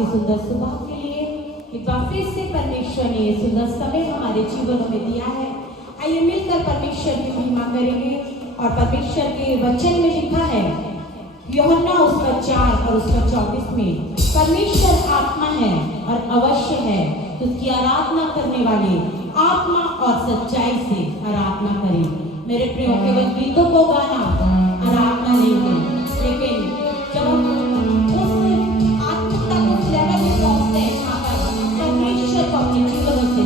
की सुंदर सुबह के लिए एक बार फिर से परमेश्वर ने सुंदर समय हमारे जीवनों में दिया है। आइए मिलकर परमेश्वर की महिमा करेंगे। और परमेश्वर के वचन में लिखा है यूहन्ना उसका 4 और उसका 24 में, परमेश्वर आत्मा है और अवश्य है तो उसकी आराधना करने वाले आत्मा और सच्चाई से आराधना करें। मेरे प्रियो, केवल गीतों को गाना आराधना नहीं है, लेकिन जब हम उस आत्मिकता के उस लेवल में पहुंचते हैं जहाँ पर परमेश्वर को अपने जीवन से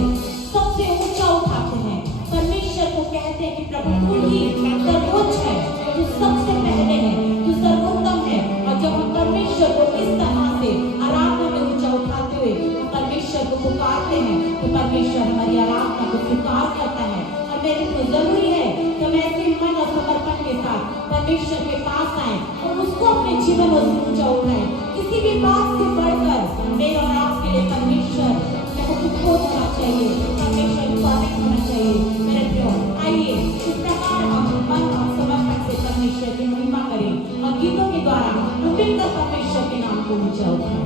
सबसे ऊंचा उठाते हैं, परमेश्वर को कहते हैं कि प्रभु तू ही सर्वोच्च है, तू सबसे पहले है, तू सर्वोत्तम है। और जब हम परमेश्वर को इस तरह से आराधना में ऊंचा उठाते हुए परमेश्वर को पुकारते हैं तो परमेश्वर हमारी आराधना को स्वीकार करता है। और मेरे को जरूरी है कि हम ऐसे मन और समर्पण के साथ परमेश्वर के पास आए और उसको अपने जीवन में ऊंचा उठाएं। किसी भी बात से बढ़कर मेरे और आपके लिए परमेश्वर को होना चाहिए, परमेश्वर स्वागत होना चाहिए। मेरे प्रियो, आइए इस प्रकार हम मन और समर्पण से परमेश्वर की महिमा करें और गीतों के द्वारा मिलकर परमेश्वर के नाम को ऊंचा उठाएं।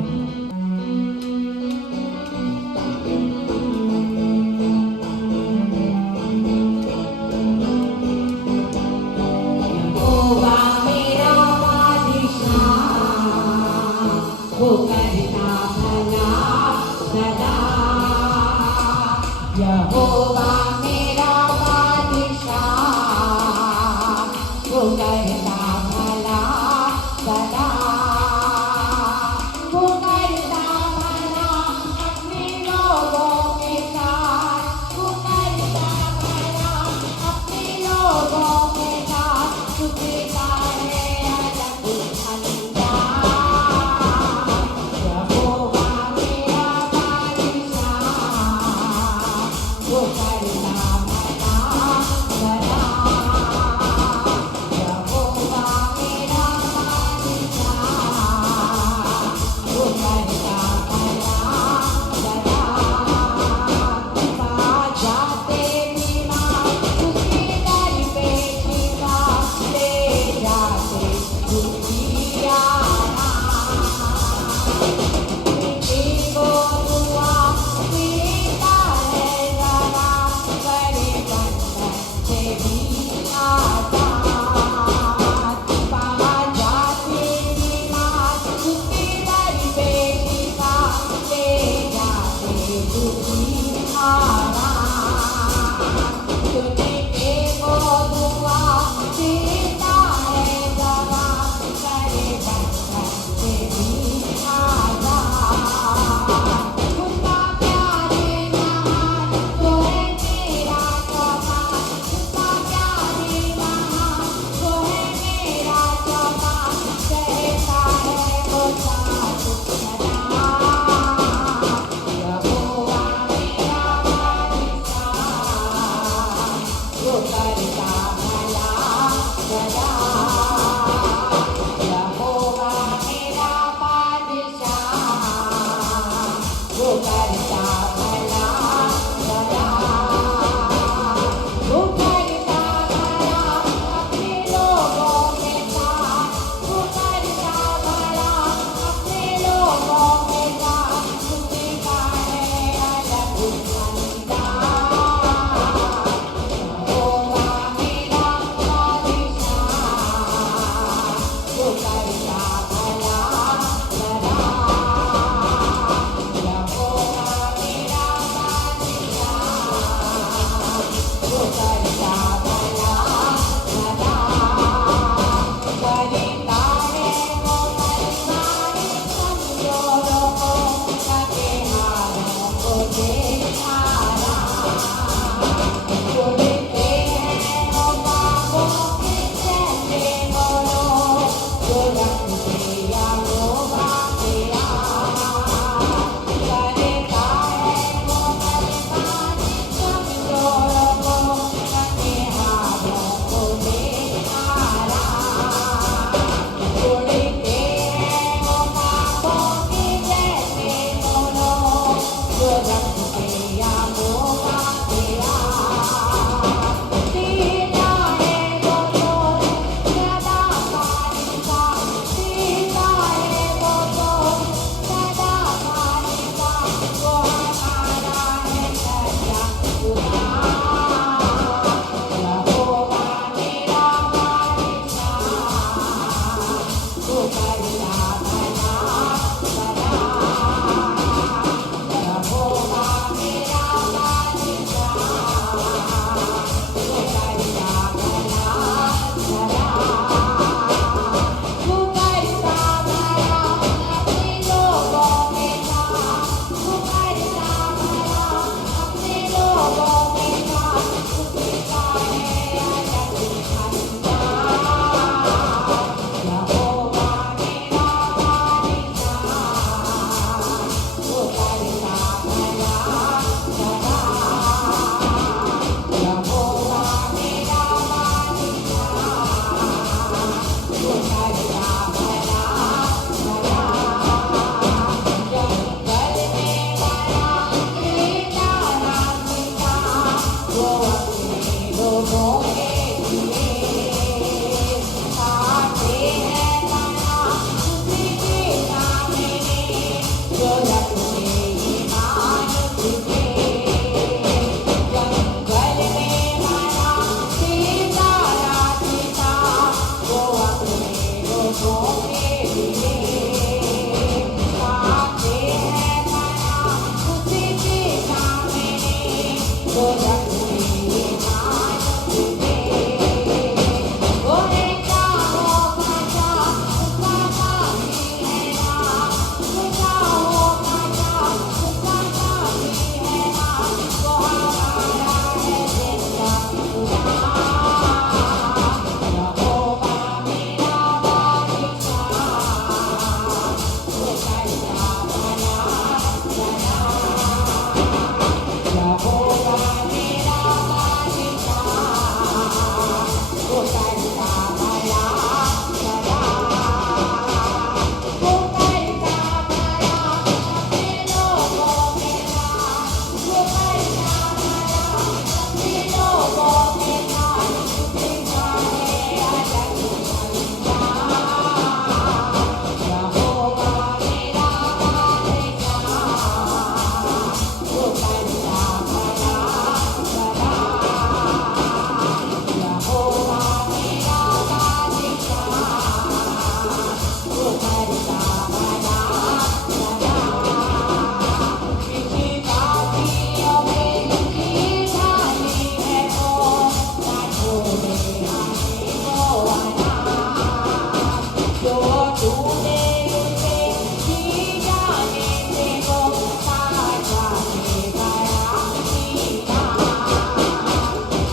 ढूंढे उसे जी जाने से वो पाया के बड़ा मीठा।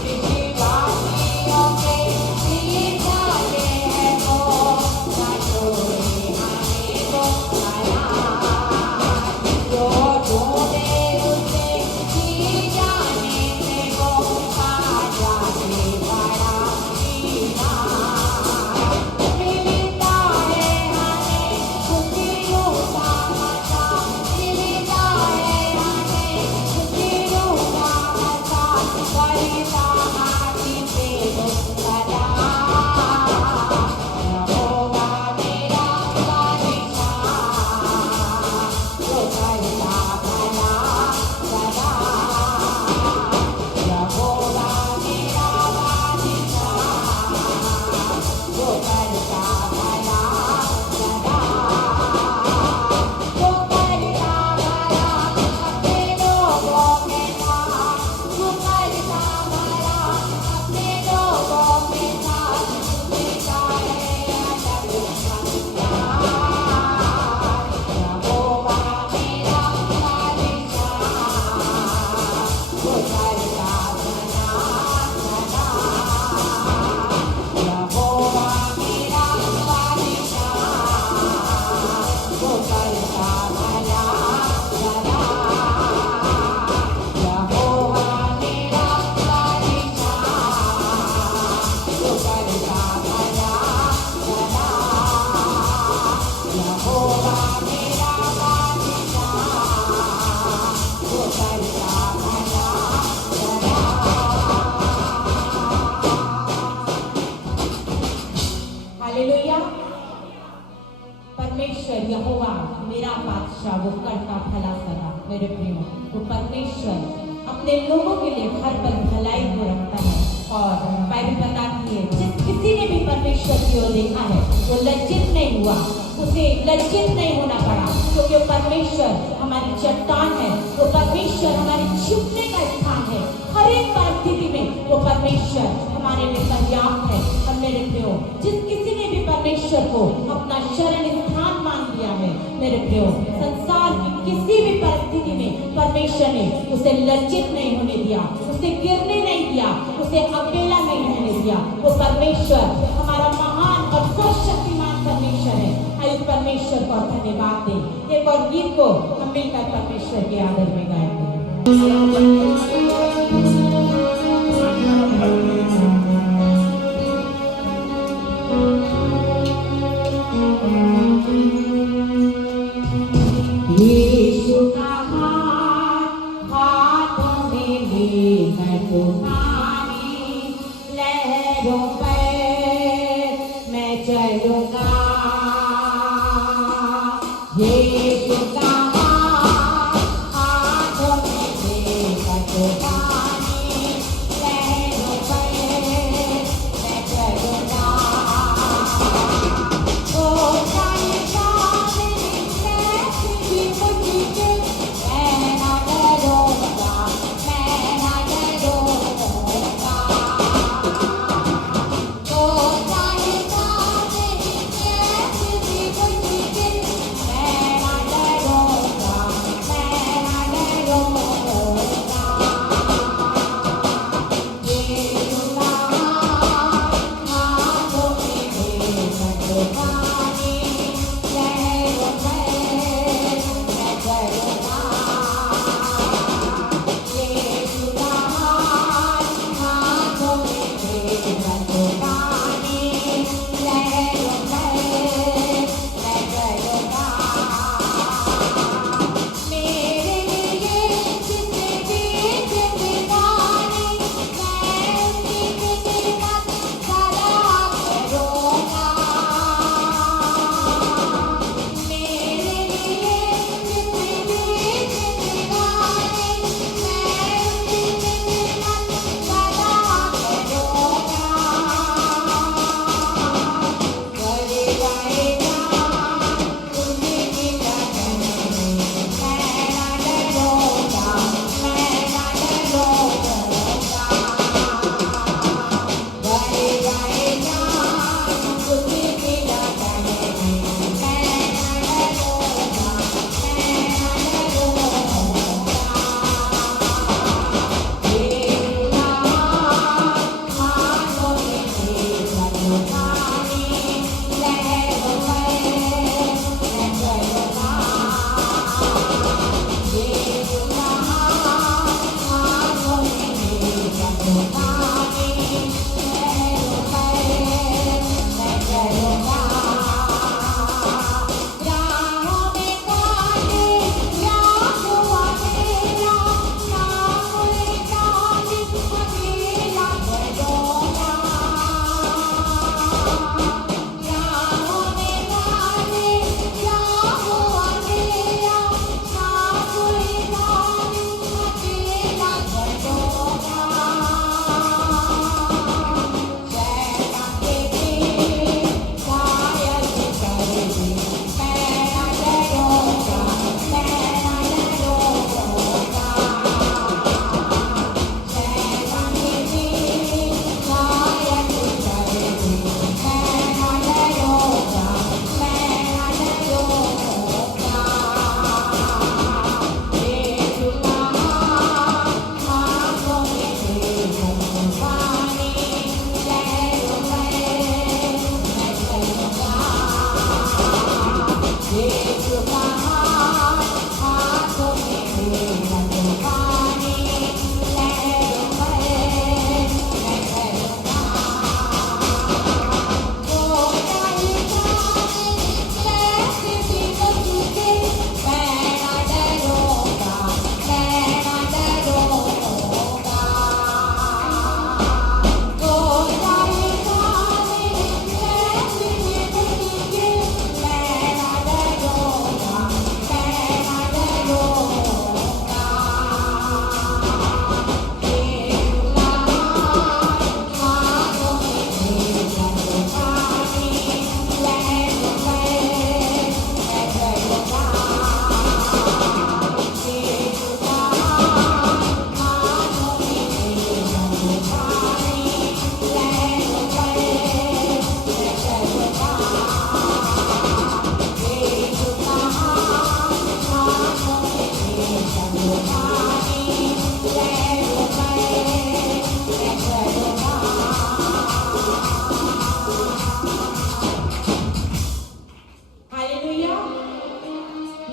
विश्वासियों के लिए जाने है वो ना छोड़े हमें वो आया। जो ढूंढे उसे जी जाने से वो पाया के बड़ा मीठा। मिलता है हमें खुशियों का मज़ा, मिलता है हमें खुशियों का मज़ा, करता हाथी से वो सदा। यहोवा मेरा बादशाह, जो करता भला सदा। यहोवा मेरा बादशाह, जो करता भला सदा। जो करता भला अपने लोगों के साथ, जो करता भला अपने लोगों के साथ, देता है अजब संस्कार। यहोवा मेरा बादशाह, जो करता भला सदा। यहोवा मेरा बादशाह, जो करता भला सदा। यहोवा मेरा बादशाह, जो करता भला सदा। यहोवा मेरा बादशाह, जो करता भला सदा। हालेलुया। परमेश्वर यहोवा मेरा बादशाह, वो करता भला सदा। मेरे प्रियो, वो परमेश्वर अपने लोगों के लिए हर पल भलाई को रखता है। और बाइबल बताती है जिस किसी ने भी परमेश्वर की ओर देखा है वो लज्जित नहीं हुआ, उसे लज्जित नहीं होना पड़ा, क्योंकि परमेश्वर हमारी चट्टान है, वो परमेश्वर हमारे छिपने का स्थान है। हर एक परिस्थिति में वो परमेश्वर हमारे लिए पर्याप्त है। और मेरे प्रियो, जिस किसी ने भी परमेश्वर को अपना शरण स्थान मान लिया है, मेरे प्रियो, संसार की किसी भी परिस्थिति में परमेश्वर ने उसे लज्जित नहीं होने दिया, उसे गिरने नहीं दिया, उसे अकेला नहीं रहने दिया। वो परमेश्वर हमारा महान और सर्वशक्तिमान परमेश्वर है। आइए परमेश्वर को धन्यवाद दें। एक और गीत को हम मिलकर परमेश्वर के आदर में गाएंगे। यीशु का हाथ में लेकर तूफानी लहरों पे मैं चलूंगा। यीशु का हाथ में लेकर तूफानी लहरों पे मैं चलूंगा। ओ जाने जाने कैसी भी मुश्किल मैं ना डरूंगा, मैं ना डरूंगा। ओ जाने जाने कैसी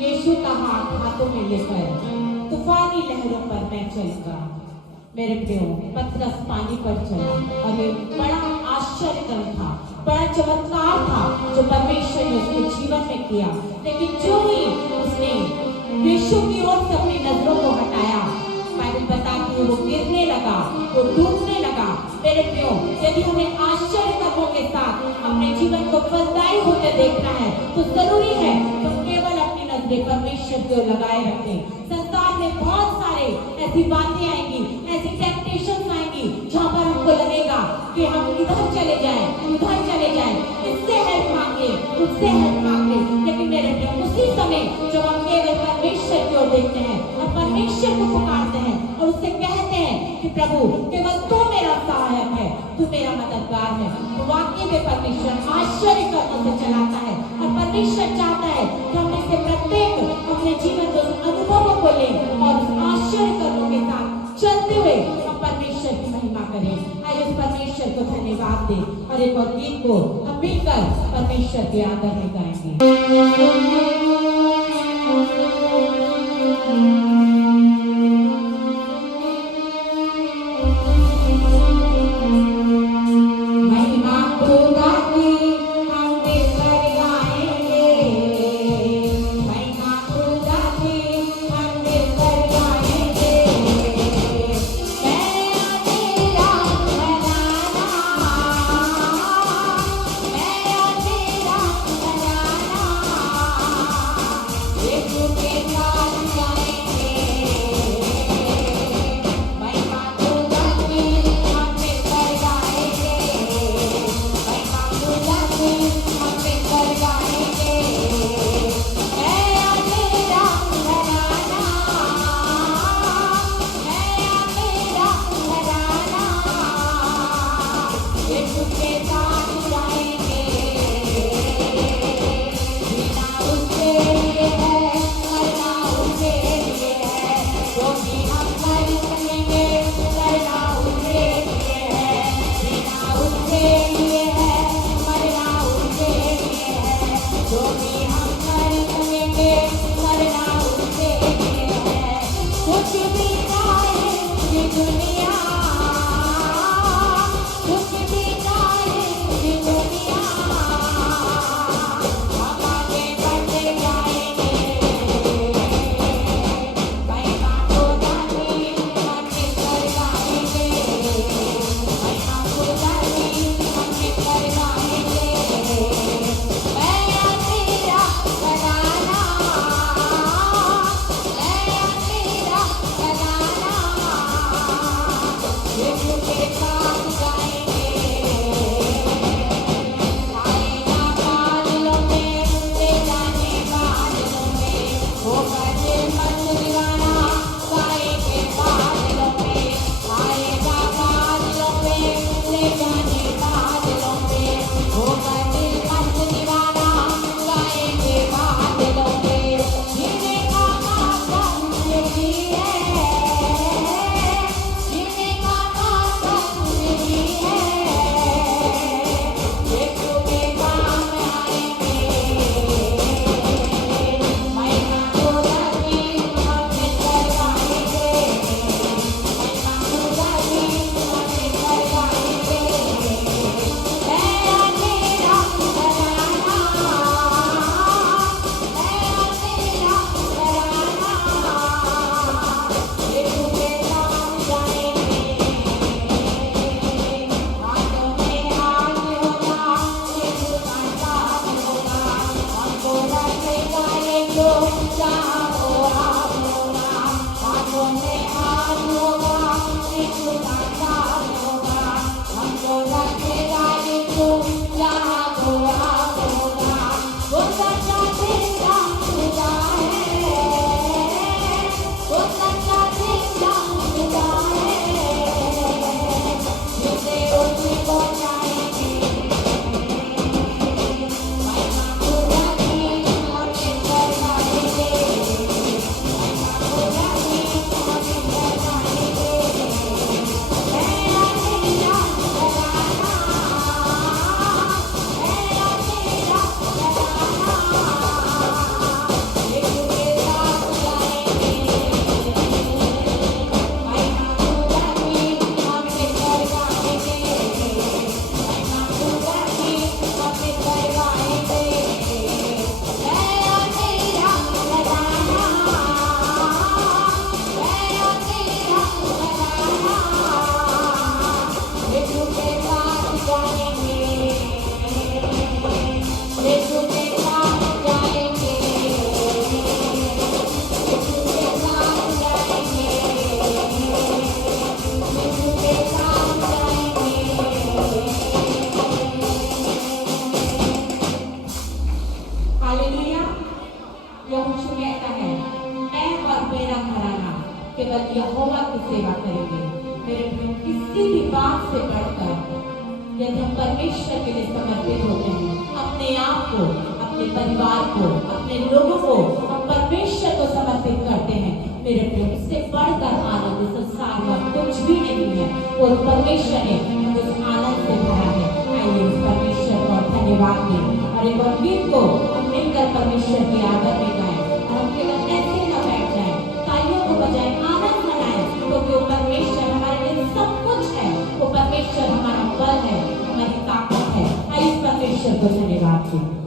यीशु का हाथ हाथों में लेकर तूफानी लहरों पर मैं चलूंगा। मेरे प्रियो, पतरस पानी पर चला और ये बड़ा आश्चर्यकरण था, बड़ा चमत्कार था जो परमेश्वर ने उसके जीवन में किया। लेकिन जो ही उसने यीशु की ओर से अपनी नजरों को हटाया, बाइबल बताती है वो गिरने लगा, वो डूबने लगा। मेरे प्रियो, यदि हमें आश्चर्य कर्मों के साथ अपने जीवन को फलदायी होते देखना है तो जरूरी है तो केवल अपनी नजरें परमेश्वर को लगाए रखें। संसार में बहुत सारे ऐसी बातें आएंगी, ऐसी टेम्पटेशंस आएंगी जहाँ पर हमको लगेगा कि हम इधर चले जाएं, उधर चले जाएं, इससे हेल्प मांगे, उससे हेल्प मांगे। लेकिन मेरे प्रियो, उसी समय जब हम केवल परमेश्वर की ओर देखते हैं और परमेश्वर को पुकारते हैं और उससे कहते हैं कि प्रभु केवल तू मेरा सहायक है, तू मेरा मददगार है, तो वाकई में परमेश्वर आश्चर्य कर्मों से चलाता है। और परमेश्वर चाहता है कि हम इससे प्रत्येक अपने जीवन के अनुभवों को लें और उस आश्चर्य कर्मों के साथ चलते हुए हम परमेश्वर की महिमा करें। आइए उस परमेश्वर को धन्यवाद दें और एक और गीत को हम मिलकर परमेश्वर के आदर में गाएंगे। हालेलुया। यहोशू कहता है, मैं और मेरा घराना केवल यहोवा की सेवा करेंगे। मेरे भाई, किसी भी बात से बढ़कर यदि हम परमेश्वर के लिए समर्पित होते हैं, अपने आप को, अपने परिवार को, अपने लोगों को हम परमेश्वर को समर्पित करते हैं, मेरे प्रिय, इससे बढ़कर आनंद संसार में कुछ भी नहीं है। और परमेश्वर ने हमें उस आनंद से भरा है। आइए उस परमेश्वर को धन्यवाद दें और एक और गीत को हम मिलकर परमेश्वर के आदर में गाएं। और हम केवल ऐसे न बैठ जाएं, तालियों को बजाएं, आनंद मनाएं, क्योंकि वो परमेश्वर हमारे लिए सब कुछ है। वो परमेश्वर हमारा बल है, हमारी ताकत है। आइए परमेश्वर को धन्यवाद दें।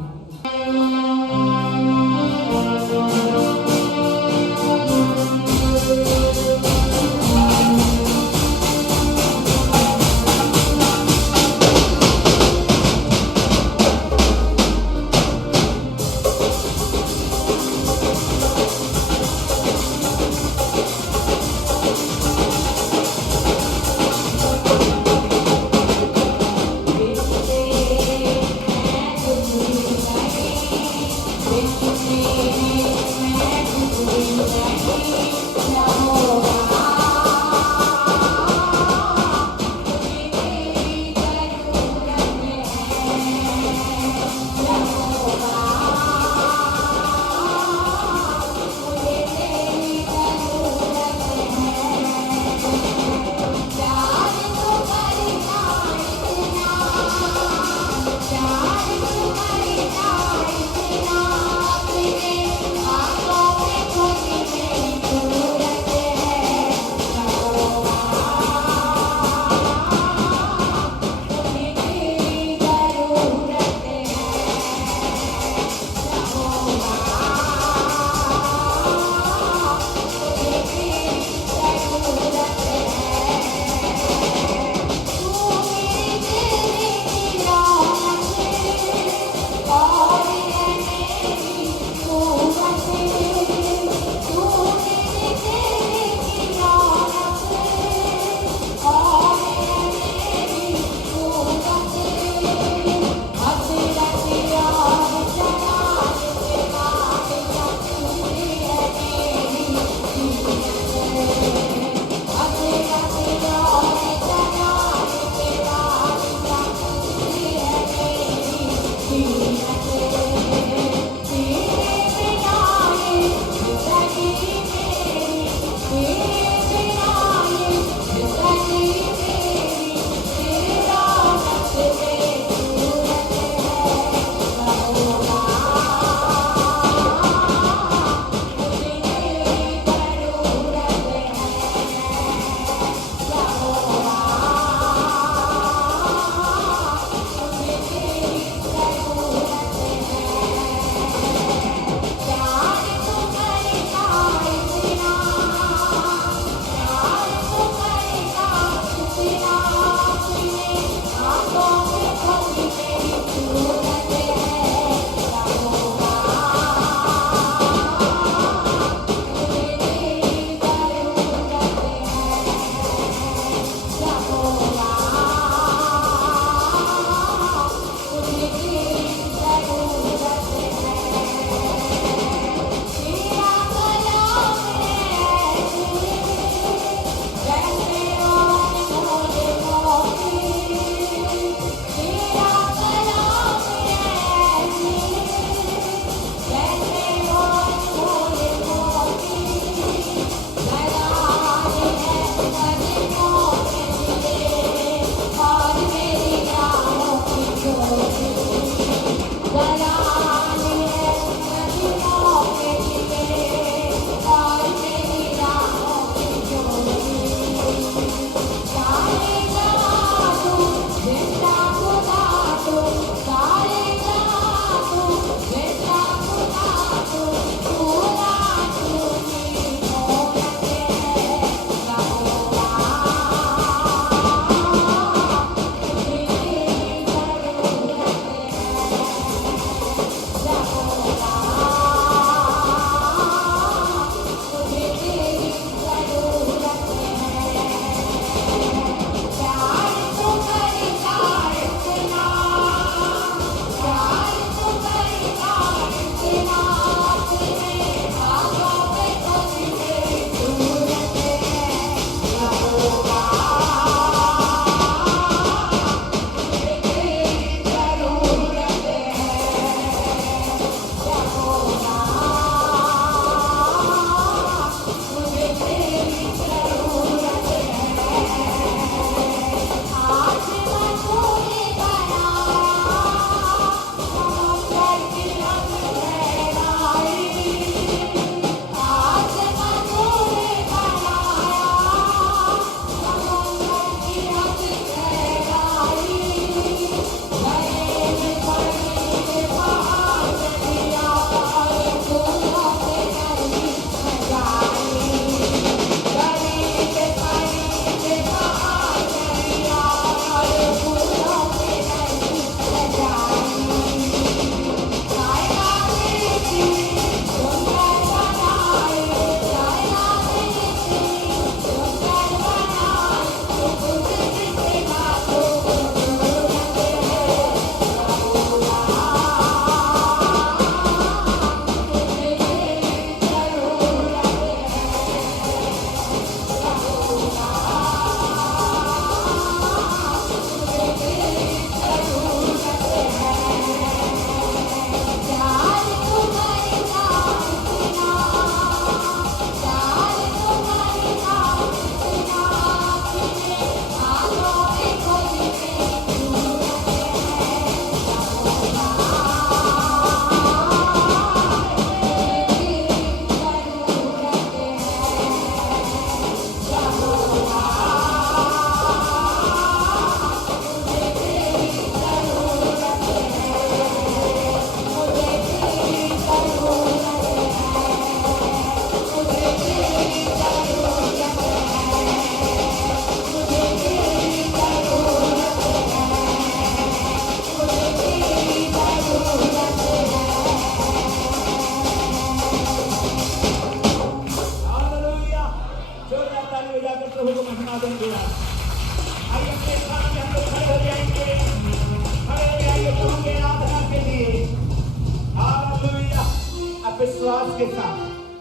विश्वास के साथ,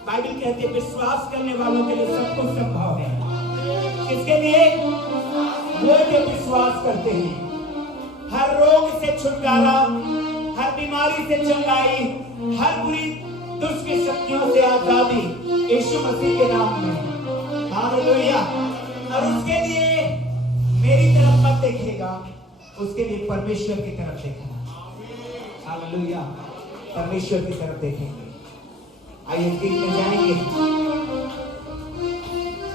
बाइबल कहती है विश्वास करने वालों के लिए सब कुछ संभव है। किसके लिए? वो जो विश्वास करते हैं। हर रोग से छुटकारा, हर बीमारी से चंगाई, हर बुरी दुष्ट शक्तियों से आजादी यीशु मसीह के नाम में। हालेलुया। और उसके लिए मेरी तरफ मत देखिएगा, उसके लिए परमेश्वर की तरफ देखना। हालेलुया। परमेश्वर की तरफ देखेंगे। आइए गीत में जाएंगे,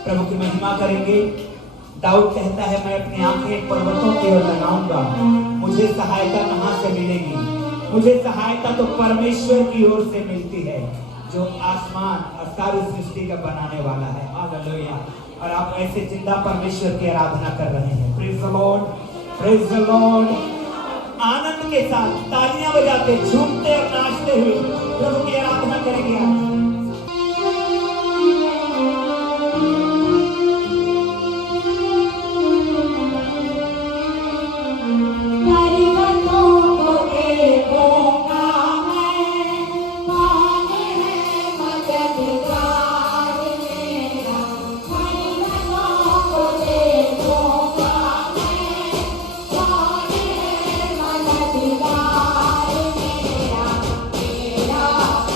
प्रभु की महिमा करेंगे। दाऊद कहता है मैं अपनी आंखें पर्वतों की ओर लगाऊंगा, मुझे सहायता कहां से मिलेगी? मुझे सहायता तो परमेश्वर की ओर से मिलती है, जो आसमान और सारी सृष्टि का बनाने वाला है। हालेलुया। और आप ऐसे जिंदा परमेश्वर की आराधना कर रहे हैं। Praise the Lord, praise the Lord. आनंद के साथ तालियां बजाते, झूमते और नाचते हुए प्रभु की आराधना करेंगे आप। Yeah.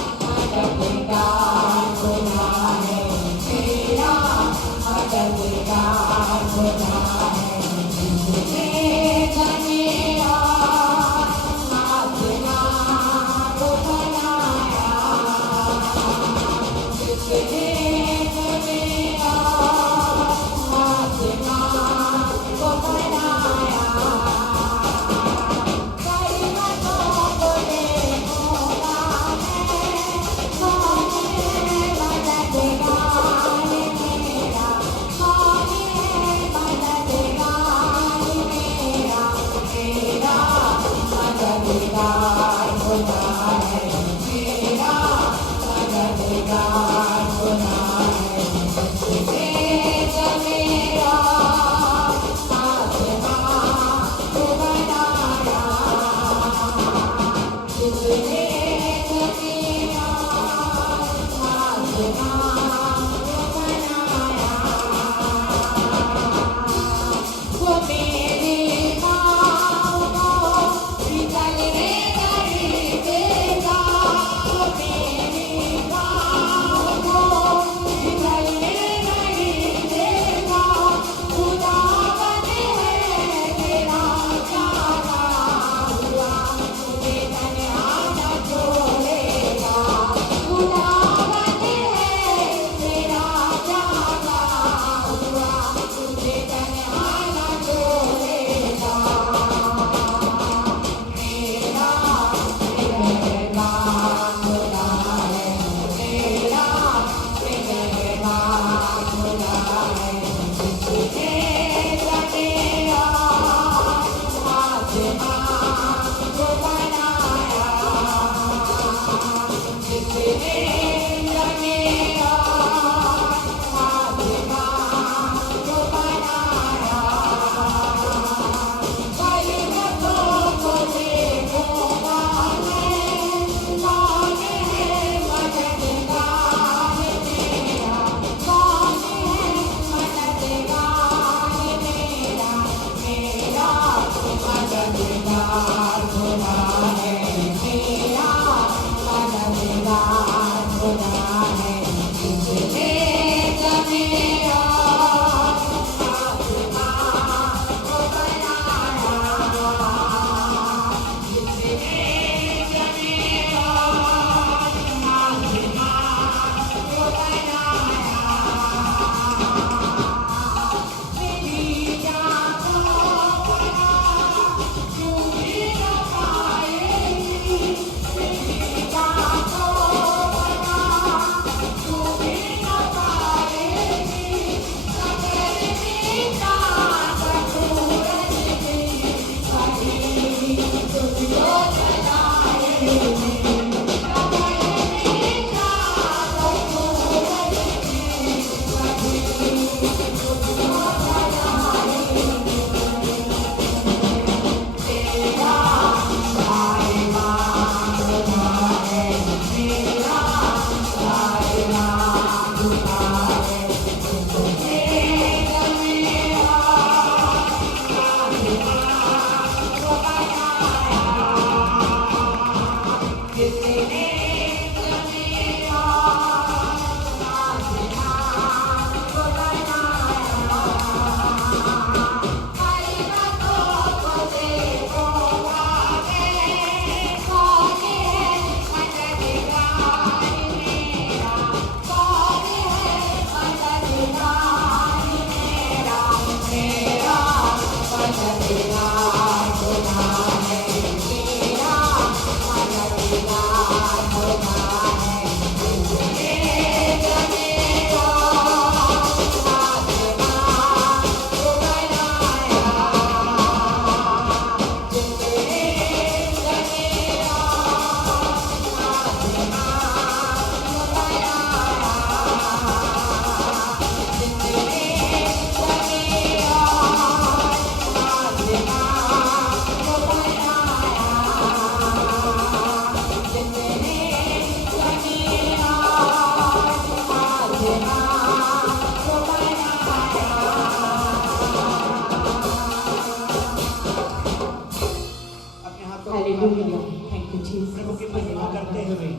हुए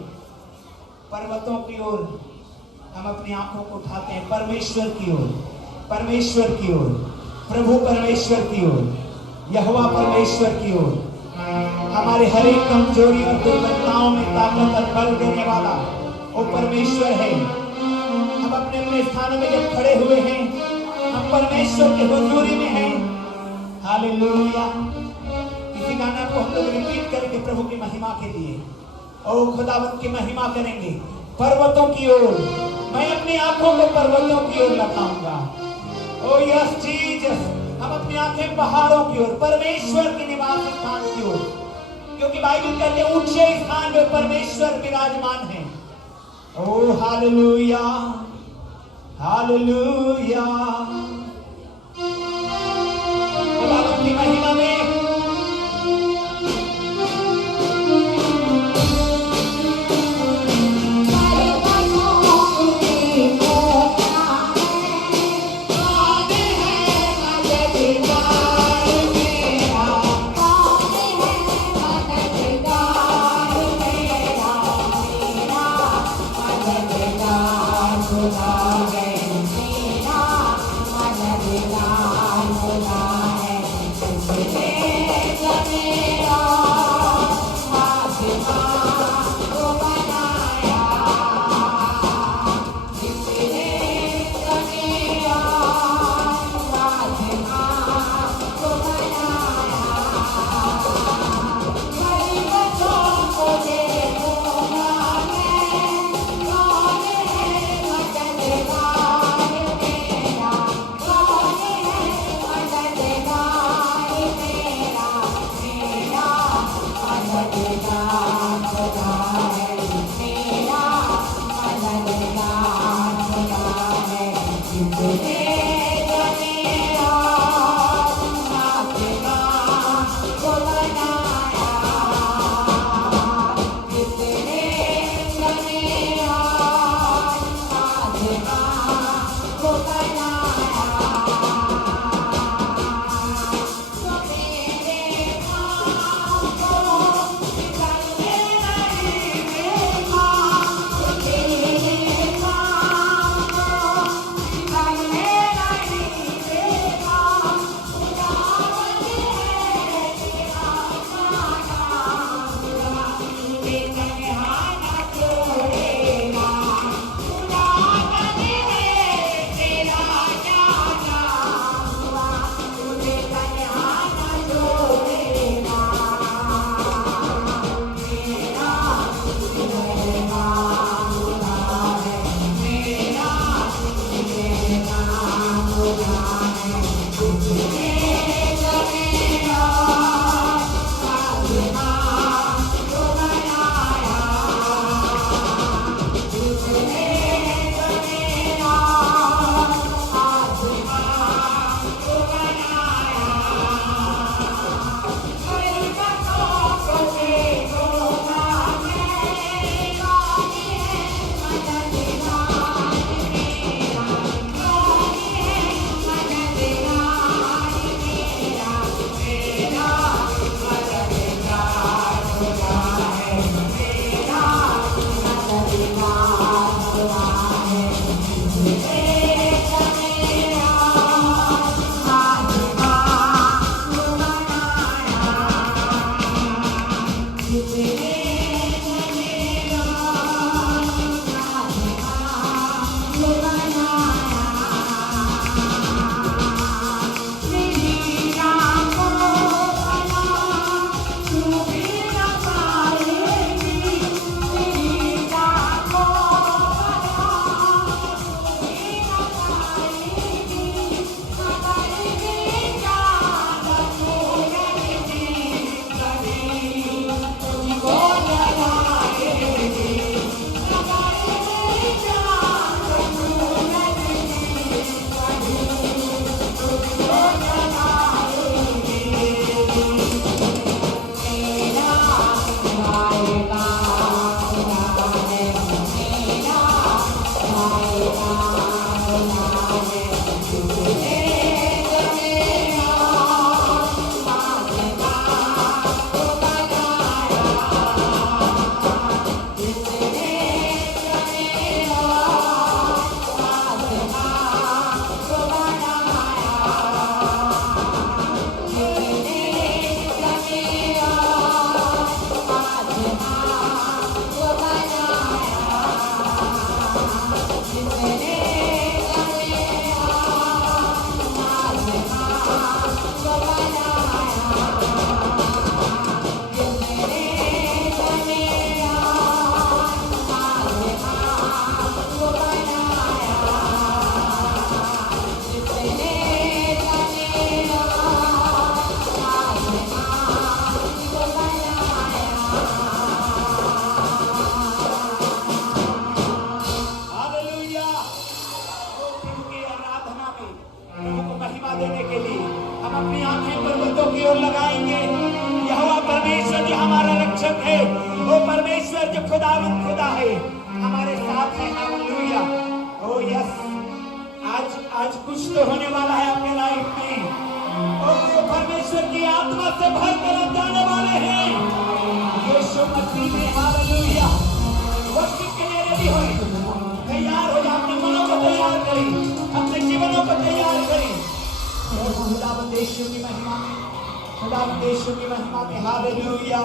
पर्वतों की ओर हम अपनी आंखों को उठाते हैं, परमेश्वर की ओर, परमेश्वर की ओर, प्रभु परमेश्वर की ओर, यहोवा परमेश्वर की ओर। हमारे हर एक कमजोरी और दुर्बलताओं में ताकत और बल देने वाला वो परमेश्वर है। हम अपने अपने स्थानों में जब खड़े हुए हैं, हम परमेश्वर के हुजूरी में हैं। हालेलुया। इसी गाना को हम लोग रिपीट करेंगे प्रभु की महिमा के लिए। ओ खुदावंत की महिमा करेंगे पर्वतों की ओर। मैं अपनी आंखों को पर्वतों की ओर लगाऊंगा। ओ यस जीसस, हम अपनी आंखें पहाड़ों की ओर, परमेश्वर के निवास स्थान की ओर, क्योंकि बाइबल कहते हैं ऊंचे स्थान में परमेश्वर विराजमान है। ओ हालेलुया, हालेलुया। खुदावंत की महिमा में अंदर जो खुदावंद खुदा है हमारे साथ है। हालेलुया। ओ यस, आज कुछ तो होने वाला है आपके लाइफ में। और परमेश्वर की आत्मा से भरकर आप जाने वाले हैं यीशु मसीह में। हालेलुया। वर्शिप के लिए रेडी होए, तैयार हो जाए, अपने मनों को तैयार करें, अपने जीवनों को तैयार करें। और खुदावंद यीशु की महिमा में, खुदावंद यीशु की महिमा में। हालेलुया,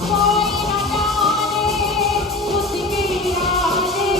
कोई न जाने उसकी यादें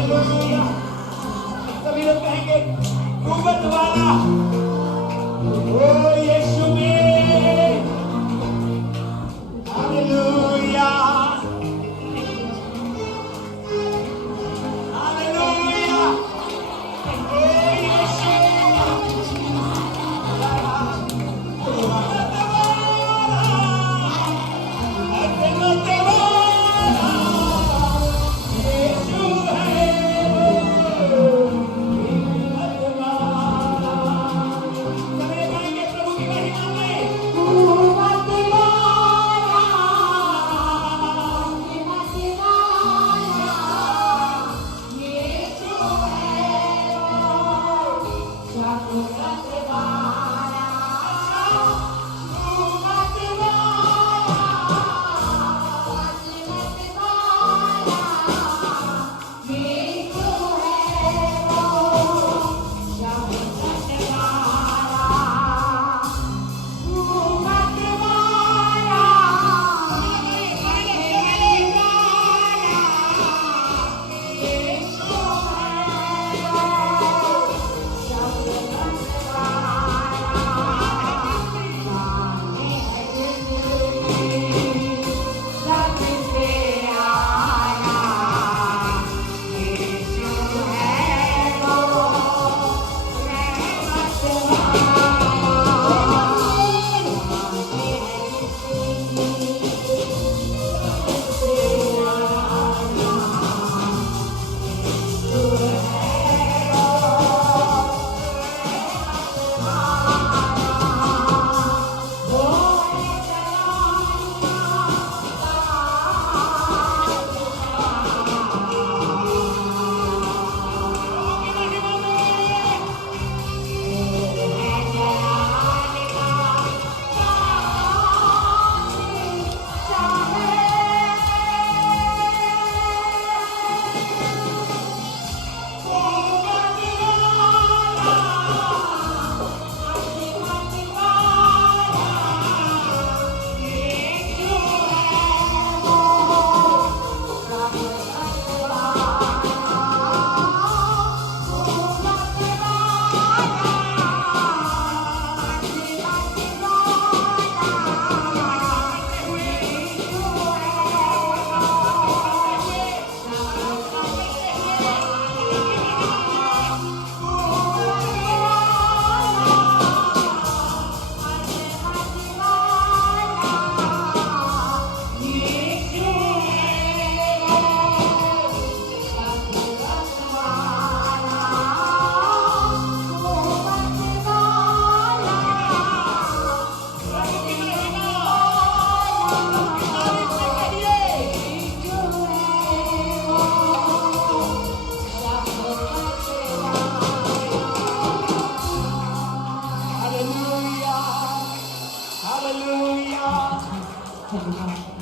हालेलुया। सभी लोग कहेंगे कुवत वाला ओ यीशु में। हालेलुया हालेलुया ओ यीशु।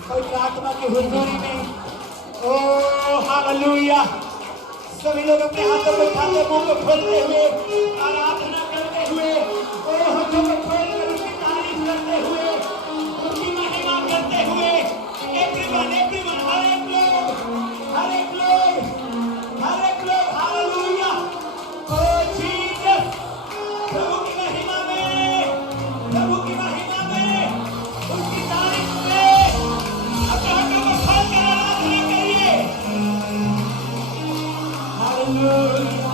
पवित्र आत्मा की हुजूरी में ओ हालेलुया। सभी लोग अपने हाथों को उठाते मुंह को खोलते हुए आराधना करते हुए ओ हाथों को खोलकर उनकी तारीफ करते हुए उनकी महिमा करते हुए एवरीवन हर एक लोग हालेलुया ओ जीसस। प्रभु की महिमा में उसकी तारीफ में अपने हाथों को खोलकर आराधना करिए। हालेलुया।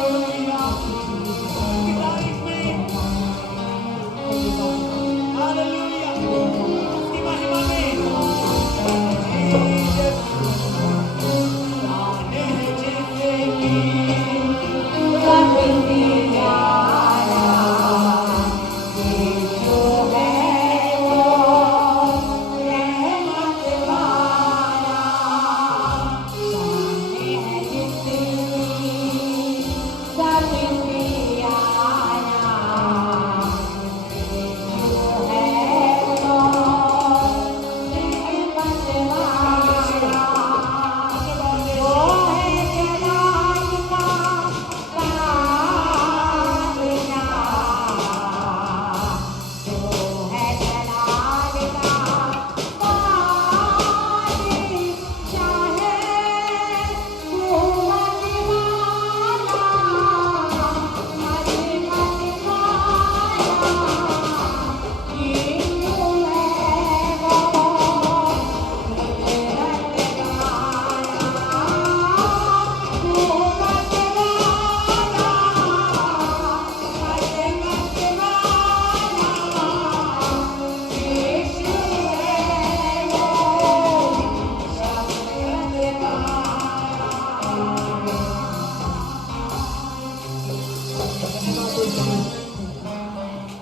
की तारीफ में, हालेलुया, उसकी महिमा में। जीसस आने जैसे की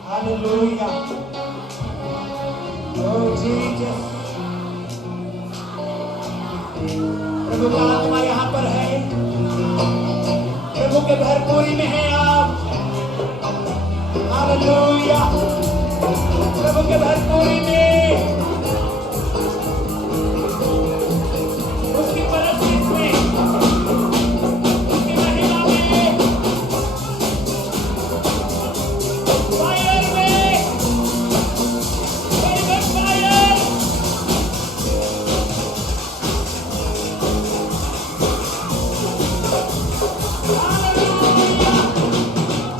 हालेलुया, ओह जीसस। प्रभु का आत्मा यहाँ पर है, प्रभु के भरपूरी में है आप। हालेलुया, प्रभु के भरपूरी में, उसकी परस्तिश में, उसकी महिमा में, फायर में, फायर फायर। हालेलुया,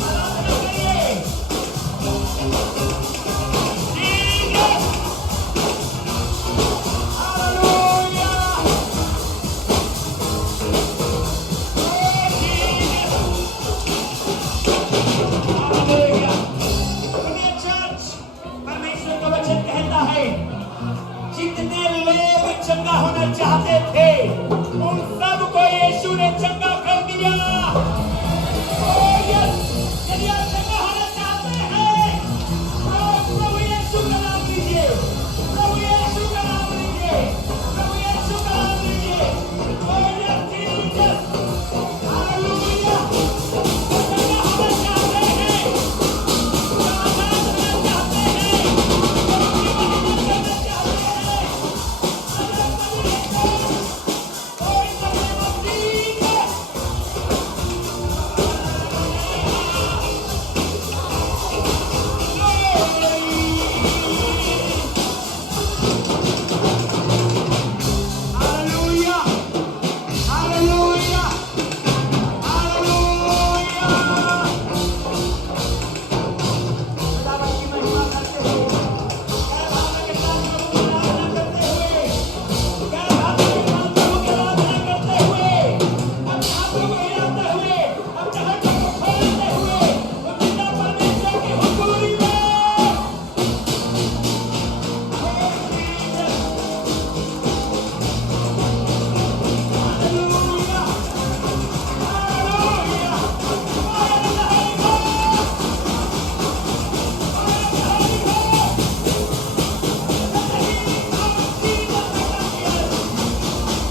आराधना करिए। Jesus, hallelujah, hallelujah. सुनिए चर्च, परमेश्वर का वचन कहता है, जितने लोग चंगा होना चाहते थे, उन सबको यीशु ने चंगा कर दिया। ओह यस, यदि आप चंगा होना चाहते हैं, तो प्रभु यीशु का नाम लीजिए, प्रभु यीशु का नाम लीजिए, प्रभु यीशु का नाम लीजिए। Oh yes Jesus, hallelujah. चंगा होना चाहते हैं, आजाद होना चाहते हैं, प्रभु की महिमा करना चाहते हैं, आजाद करिए। ओह इन the name of Jesus। Hallelujah, hallelujah, hallelujah. खुदावंद की महिमा करते हुए, जय भावना के साथ प्रभु की आराधना करते हुए, जय भावना के साथ प्रभु की आराधना करते हुए, अपने हाथों को हिलाते हुए, अपने हाथों को फैलाते हुए, उस पिता परमेश्वर की हुजूरी में। Hallelujah, hallelujah, fire in the Holi ghost, fire in the Holi ghost. Let the healing power of Jesus come here।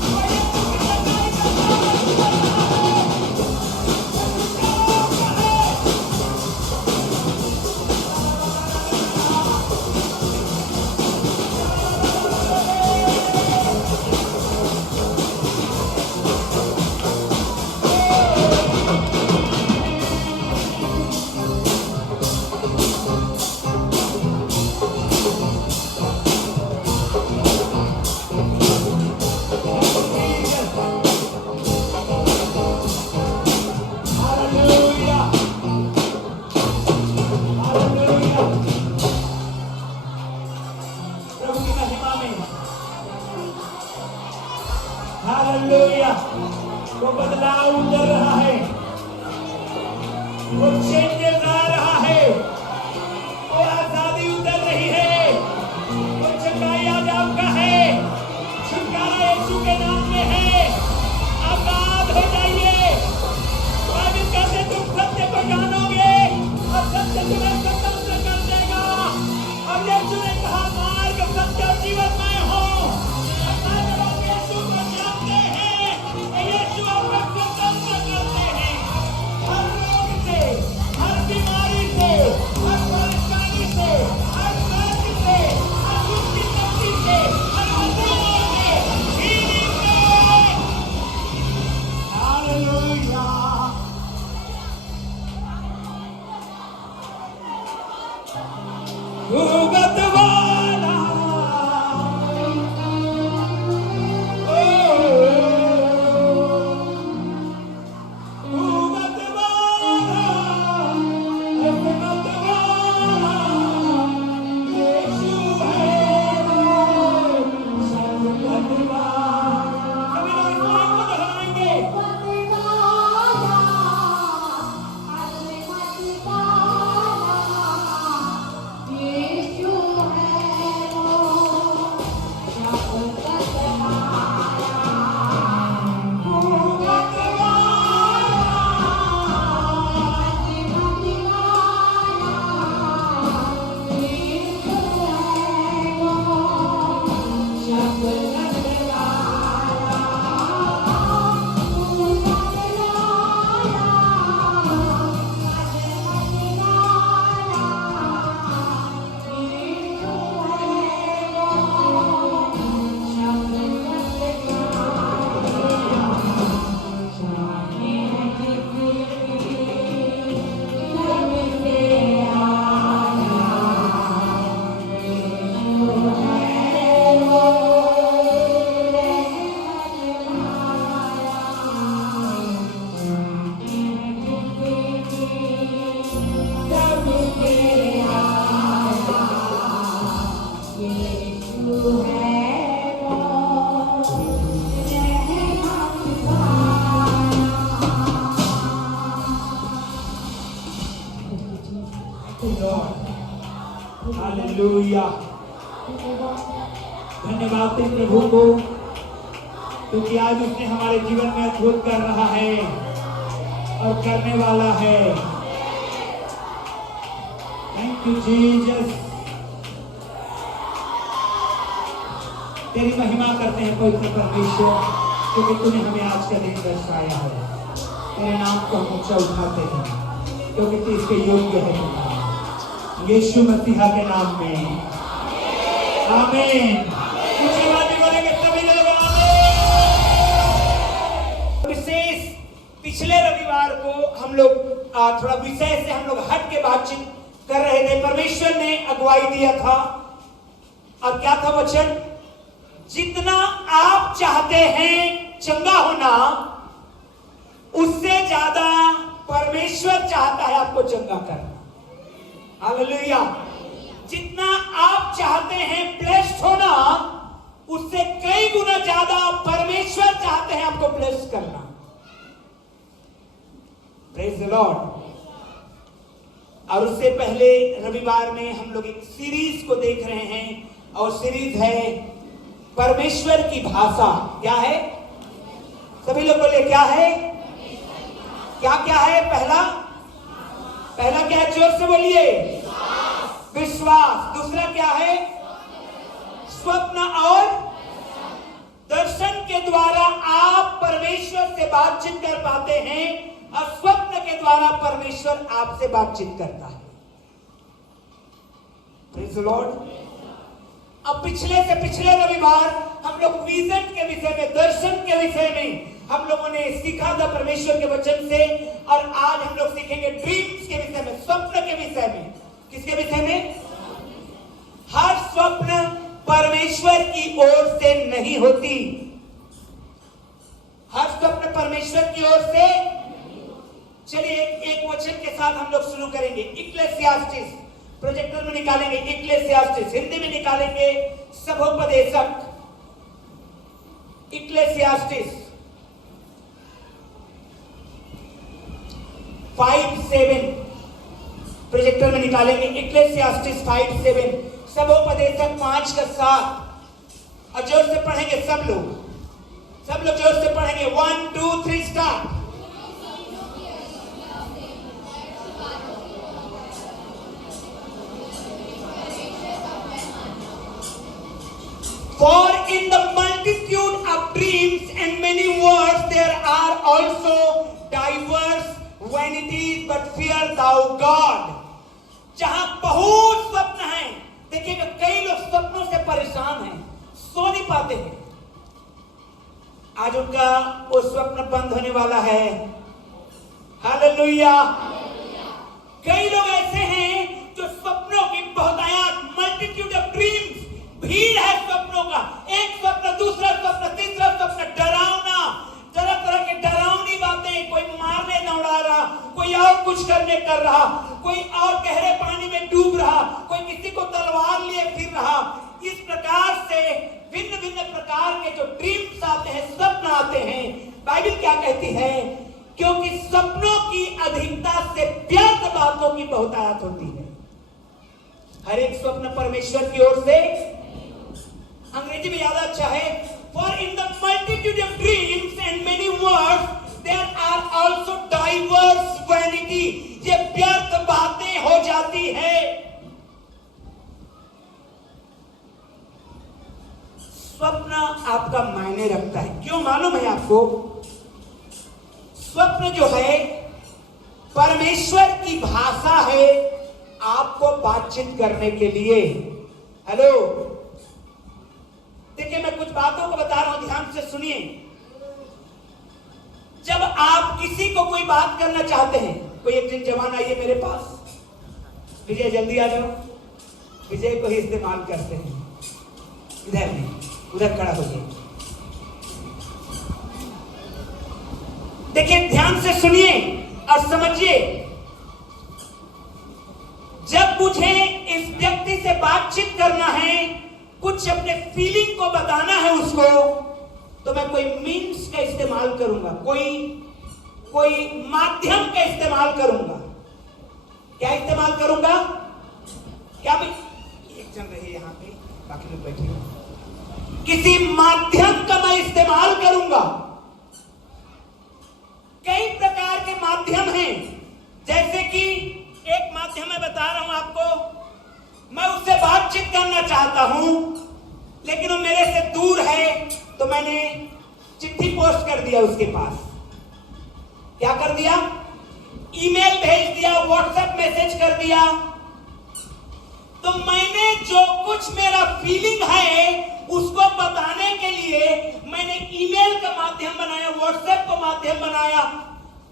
और ये सच्चाई का सामना करता है, सच्चाई का है। Hallelujah, hallelujah. प्रभु की महिमा में, हालेलुया। वो बदलाव उतर रहा है, लॉर्ड, हालेलुया। धन्यवाद तेरे प्रभु को, क्योंकि आज उसने हमारे जीवन में अद्भुत कर रहा है और करने वाला है। Thank you Jesus. तेरी महिमा करते हैं पवित्र परमेश्वर, क्योंकि तूने हमें आज का दिन दर्शाया है। तेरे नाम को हम ऊंचा उठाते हैं, क्योंकि तू इसके योग्य है। यीशु मसीहा के नाम में आमीन। ऊंची आवाज में बोलेंगे सभी लोग आमीन। विशेष पिछले रविवार को हम लोग थोड़ा विषय से हम लोग हट के बातचीत कर रहे थे। परमेश्वर ने अगुवाई दिया था, और क्या था वचन? जितना आप चाहते हैं चंगा होना, उससे ज्यादा परमेश्वर चाहता है आपको चंगा करना। हालेलुया। जितना आप चाहते हैं ब्लेस्ड होना, उससे कई गुना ज्यादा परमेश्वर चाहते हैं आपको ब्लेस करना। Praise the Lord. और उससे पहले रविवार में हम लोग एक सीरीज को देख रहे हैं, और सीरीज है परमेश्वर की भाषा। क्या है? सभी लोग बोले क्या है? क्या क्या है? पहला क्या है? जोर से बोलिए। विश्वास। दूसरा क्या है? स्वप्न और दर्शन के द्वारा आप परमेश्वर से बातचीत कर पाते हैं, और स्वप्न के द्वारा परमेश्वर आपसे बातचीत करता है। Praise the Lord. अब पिछले रविवार हम लोग विजन के विषय में, दर्शन के विषय में हम लोगों ने सीखा था परमेश्वर के वचन से, और आज हम लोग सीखेंगे ड्रीम्स के विषय में, स्वप्न के विषय में। किसके विषय में? हर स्वप्न परमेश्वर की ओर से नहीं होती। हर स्वप्न परमेश्वर की ओर से। चलिए एक वचन के साथ हम लोग शुरू करेंगे। इक्लेसियास्टिस प्रोजेक्टर में निकालेंगे, इक्लेसियास्टिस हिंदी में निकालेंगे, सभोपदेशक। इक्लेसियास्टिस 5:7 प्रोजेक्टर में निकालेंगे। इक्लेसियास्टिस 5:7, सभोपदेशक 5:7। और जोर से पढ़ेंगे सब लोग जोर से पढ़ेंगे। 1 2 3 start. For in the multitude of dreams and many words there are also diverse vanities, but fear thou God. जहां बहुत स्वप्न हैं, देखिएगा कई लोग स्वप्नों से परेशान हैं, सो नहीं पाते हैं। आज उनका वो स्वप्न बंद होने वाला है। हालेलुया। कई लोग ऐसे हैं जो स्वप्नों की बहुतायत, मल्टीट्यूड ऑफ ड्रीम्स, भीड़ है स्वप्नों का। एक स्वप्न, दूसरा स्वप्न, तीसरा स्वप्न, डरावना, तरह तरह के डरावनी बातें। कोई मारने दौड़ा रहा, कोई और कुछ करने कर रहा, कोई और गहरे पानी में डूब रहा, कोई किसी को तलवार लिए फिर रहा। इस प्रकार से भिन्न भिन्न प्रकार के जो ड्रीम्स आते हैं, स्वप्न आते हैं। बाइबल क्या कहती है? क्योंकि सपनों की अधिकता से व्यर्थ बातों की बहुतायत होती है। हर एक स्वप्न परमेश्वर की ओर से। अंग्रेजी में ज्यादा अच्छा है, for in the multitude of dreams and many words there are also diverse vanity। ये व्यर्थ बातें हो जाती है। स्वप्न आपका मायने रखता है। क्यों मालूम है आपको? स्वप्न जो है परमेश्वर की भाषा है आपको बातचीत करने के लिए। हेलो, देखिए मैं कुछ बातों को बता रहा हूं, ध्यान से सुनिए। जब आप किसी को कोई बात करना चाहते हैं, कोई एक दिन जवान आइए मेरे पास, विजय जल्दी आ जाओ, विजय को ही इस्तेमाल करते हैं। इधर नहीं, उधर खड़ा हो जाइए। देखिए ध्यान से सुनिए और समझिए। जब मुझे इस व्यक्ति से बातचीत करना है, कुछ अपने फीलिंग को बताना है उसको, तो मैं कोई मीन्स का इस्तेमाल करूंगा, कोई माध्यम का इस्तेमाल करूंगा। क्या इस्तेमाल करूंगा? क्या मैं एक जन रहे यहाँ पे, बाकी लोग बैठे हैं, किसी माध्यम का मैं इस्तेमाल करूंगा। कई प्रकार के माध्यम हैं, जैसे कि एक माध्यम मैं बता रहा हूं आपको, मैं उससे बातचीत करना चाहता हूं लेकिन वो मेरे से दूर है, तो मैंने चिट्ठी पोस्ट कर दिया उसके पास। क्या कर दिया? ईमेल भेज दिया, व्हाट्सएप मैसेज कर दिया। तो मैंने जो कुछ मेरा फीलिंग है उसको बताने के लिए मैंने ईमेल का माध्यम बनाया, व्हाट्सएप का माध्यम बनाया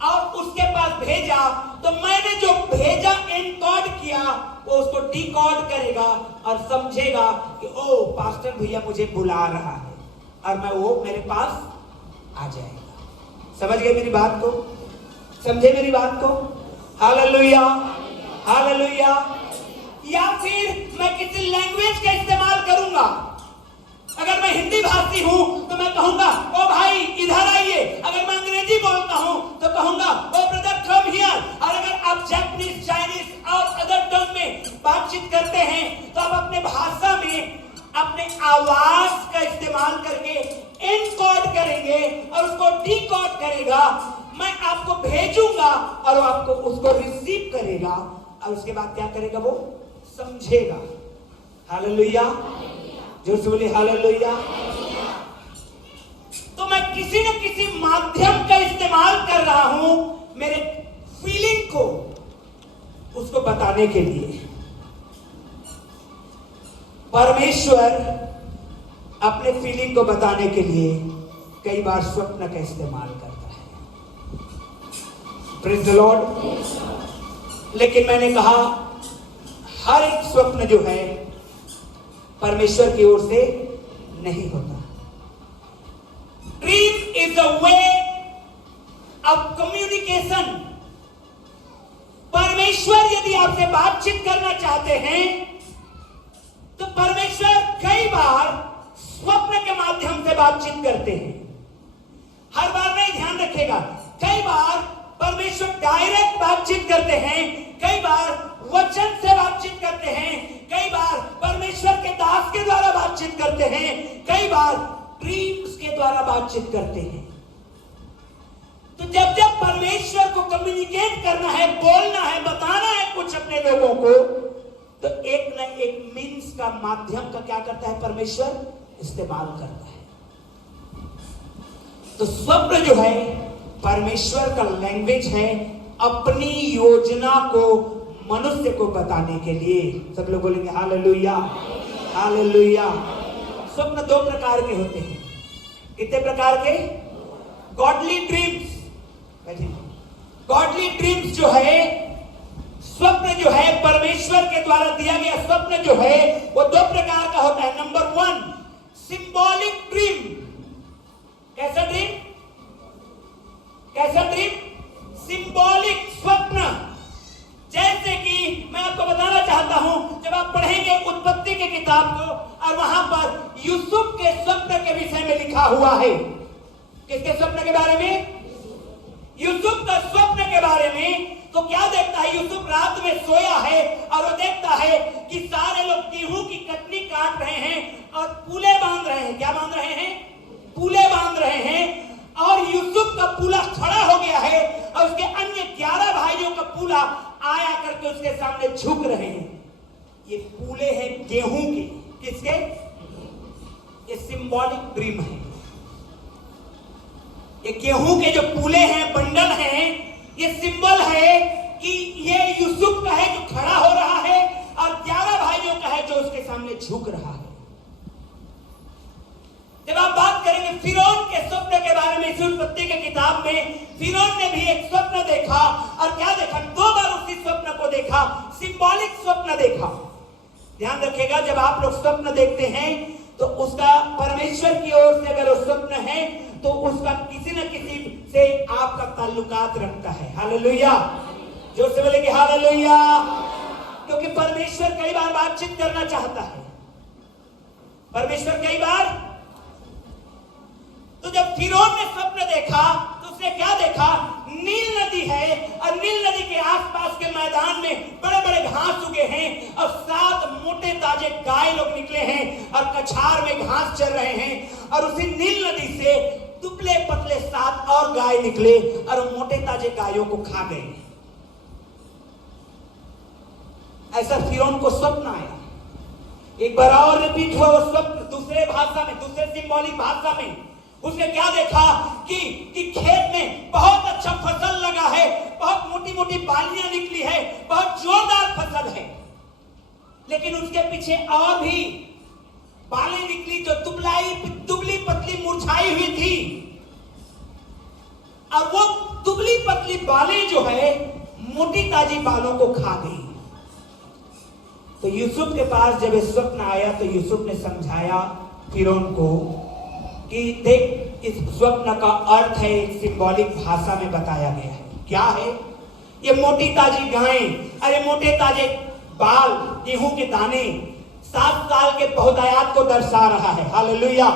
और उसके पास भेजा। तो मैंने जो भेजा एनकोड किया, वो उसको डिकोड करेगा और समझेगा कि ओ पास्टर भैया मुझे बुला रहा है, और मैं वो मेरे पास आ जाएगा। समझ गए मेरी बात को? समझे मेरी बात को? Hallelujah, hallelujah. या फिर मैं किसी लैंग्वेज का इस्तेमाल करूंगा। अगर मैं हिंदी भाषी हूं तो मैं कहूंगा ओ भाई इधर आइए। अगर मैं अंग्रेजी बोलता हूं तो कहूंगा ओ ब्रदर कम हियर। और अगर आप जापानीज, चाइनीज और अदर टंग में बातचीत करते हैं तो आप अपने भाषा में अपने आवाज का इस्तेमाल करके एनकोड करेंगे और उसको डिकोड करेगा। मैं आपको भेजूंगा और वो आपको उसको रिसीव करेगा और उसके बाद क्या करेगा? वो समझेगा। हालेलुया, जोर से बोलिए हालेलुया। तो मैं किसी न किसी माध्यम का इस्तेमाल कर रहा हूं मेरे फीलिंग को उसको बताने के लिए। परमेश्वर अपने फीलिंग को बताने के लिए कई बार स्वप्न का इस्तेमाल करता है। Praise the Lord. लेकिन मैंने कहा हर एक स्वप्न जो है परमेश्वर की ओर से नहीं होता। Dream is a way of communication. परमेश्वर यदि आपसे बातचीत करना चाहते हैं तो परमेश्वर कई बार स्वप्न के माध्यम से बातचीत करते हैं। हर बार नहीं, ध्यान रखिएगा। कई बार परमेश्वर डायरेक्ट बातचीत करते हैं, कई बार वचन से बातचीत करते हैं, कई बार परमेश्वर के दास के द्वारा बातचीत करते हैं, कई बार ड्रीम्स के द्वारा बातचीत करते हैं। तो जब जब परमेश्वर को कम्युनिकेट करना है, बोलना है, बताना है कुछ अपने लोगों को, तो एक न एक मीन्स का, माध्यम का क्या करता है परमेश्वर? इस्तेमाल करता है। तो स्वप्न जो है परमेश्वर का लैंग्वेज है अपनी योजना को मनुष्य को बताने के लिए। सब लोग बोलेंगे हालेलुया, हालेलुया। स्वप्न दो प्रकार के होते हैं। कितने प्रकार के? Godly dreams. गॉडली ड्रीम्स जो है, स्वप्न जो है परमेश्वर के द्वारा दिया गया स्वप्न जो है वो दो प्रकार का होता है। Number 1 symbolic dream. कैसा ड्रीम? कैसा ड्रीम? सिंबॉलिक स्वप्न। जैसे कि मैं आपको बताना चाहता हूं, जब आप पढ़ेंगे उत्पत्ति की किताब को और वहां पर यूसुफ के स्वप्न के विषय में लिखा हुआ है। किसके स्वप्न के बारे में? यूसुफ का स्वप्न के बारे में। तो क्या देखता है? यूसुफ रात में सोया है और वो देखता है कि सारे लोग गेहूं की कटनी काट रहे हैं और पूले बांध रहे हैं। क्या बांध रहे हैं? पूले बांध रहे हैं। और यूसुफ का पूला खड़ा हो गया है और उसके अन्य 11 भाइयों का पूला आया करके उसके सामने झुक रहे हैं। ये पूले हैं गेहूं के। किसके? ये सिंबॉलिक ड्रीम है। ये गेहूं के जो पूले हैं, बंडल हैं, ये सिंबल है कि ये यूसुफ का है जो खड़ा हो रहा है और 11 भाइयों का है जो उसके सामने झुक रहा है। जब आप बात करेंगे फिरौन के स्वप्न के बारे में, इस उत्पत्ति की किताब में फिरौन ने भी एक स्वप्न देखा और क्या देखा? 2 बार उसी स्वप्न को देखा, सिंबॉलिक स्वप्न देखा। ध्यान रखिएगा, जब आप लोग स्वप्न देखते हैं तो उसका परमेश्वर की ओर से अगर वो स्वप्न है तो उसका किसी न किसी से आपका ताल्लुकात रखता है। हालेलुया, जोर से बोलेंगे हालेलुया। क्योंकि परमेश्वर कई बार बातचीत करना चाहता है। परमेश्वर कई बार। तो जब फिरौन ने स्वप्न देखा तो उसने क्या देखा? नील नदी है और नील नदी के आसपास के मैदान में बड़े बड़े घास उगे हैं और 7 निकले हैं और कछार में घास चर रहे हैं, और उसी नील नदी से दुबले पतले 7 और गाय निकले और वो मोटे ताजे गायों को खा गए। ऐसा फिरौन को स्वप्न आया। एक बार और रिपीट हुआ वो स्वप्न दूसरे भाषा में, दूसरे सिंबॉलिक भाषा में। उसने क्या देखा कि खेत में बहुत अच्छा फसल लगा है, बहुत मोटी मोटी बालियां निकली है, बहुत जोरदार फसल है, लेकिन उसके पीछे और भी बालें निकली जो दुबली पतली मुरझाई हुई थी, और वो दुबली पतली बालें जो है मोटी ताजी बालों को खा गई। तो यूसुफ के पास जब ये स्वप्न आया तो यूसुफ ने समझाया फिरौन को कि देख, इस स्वप्न का अर्थ है, एक सिंबॉलिक भाषा में बताया गया है। क्या है? ये मोटी ताजी गायें, अरे मोटे ताजे बाल, गेहूं के दाने 7 साल के बहुतायात को दर्शा रहा है। हालेलुया।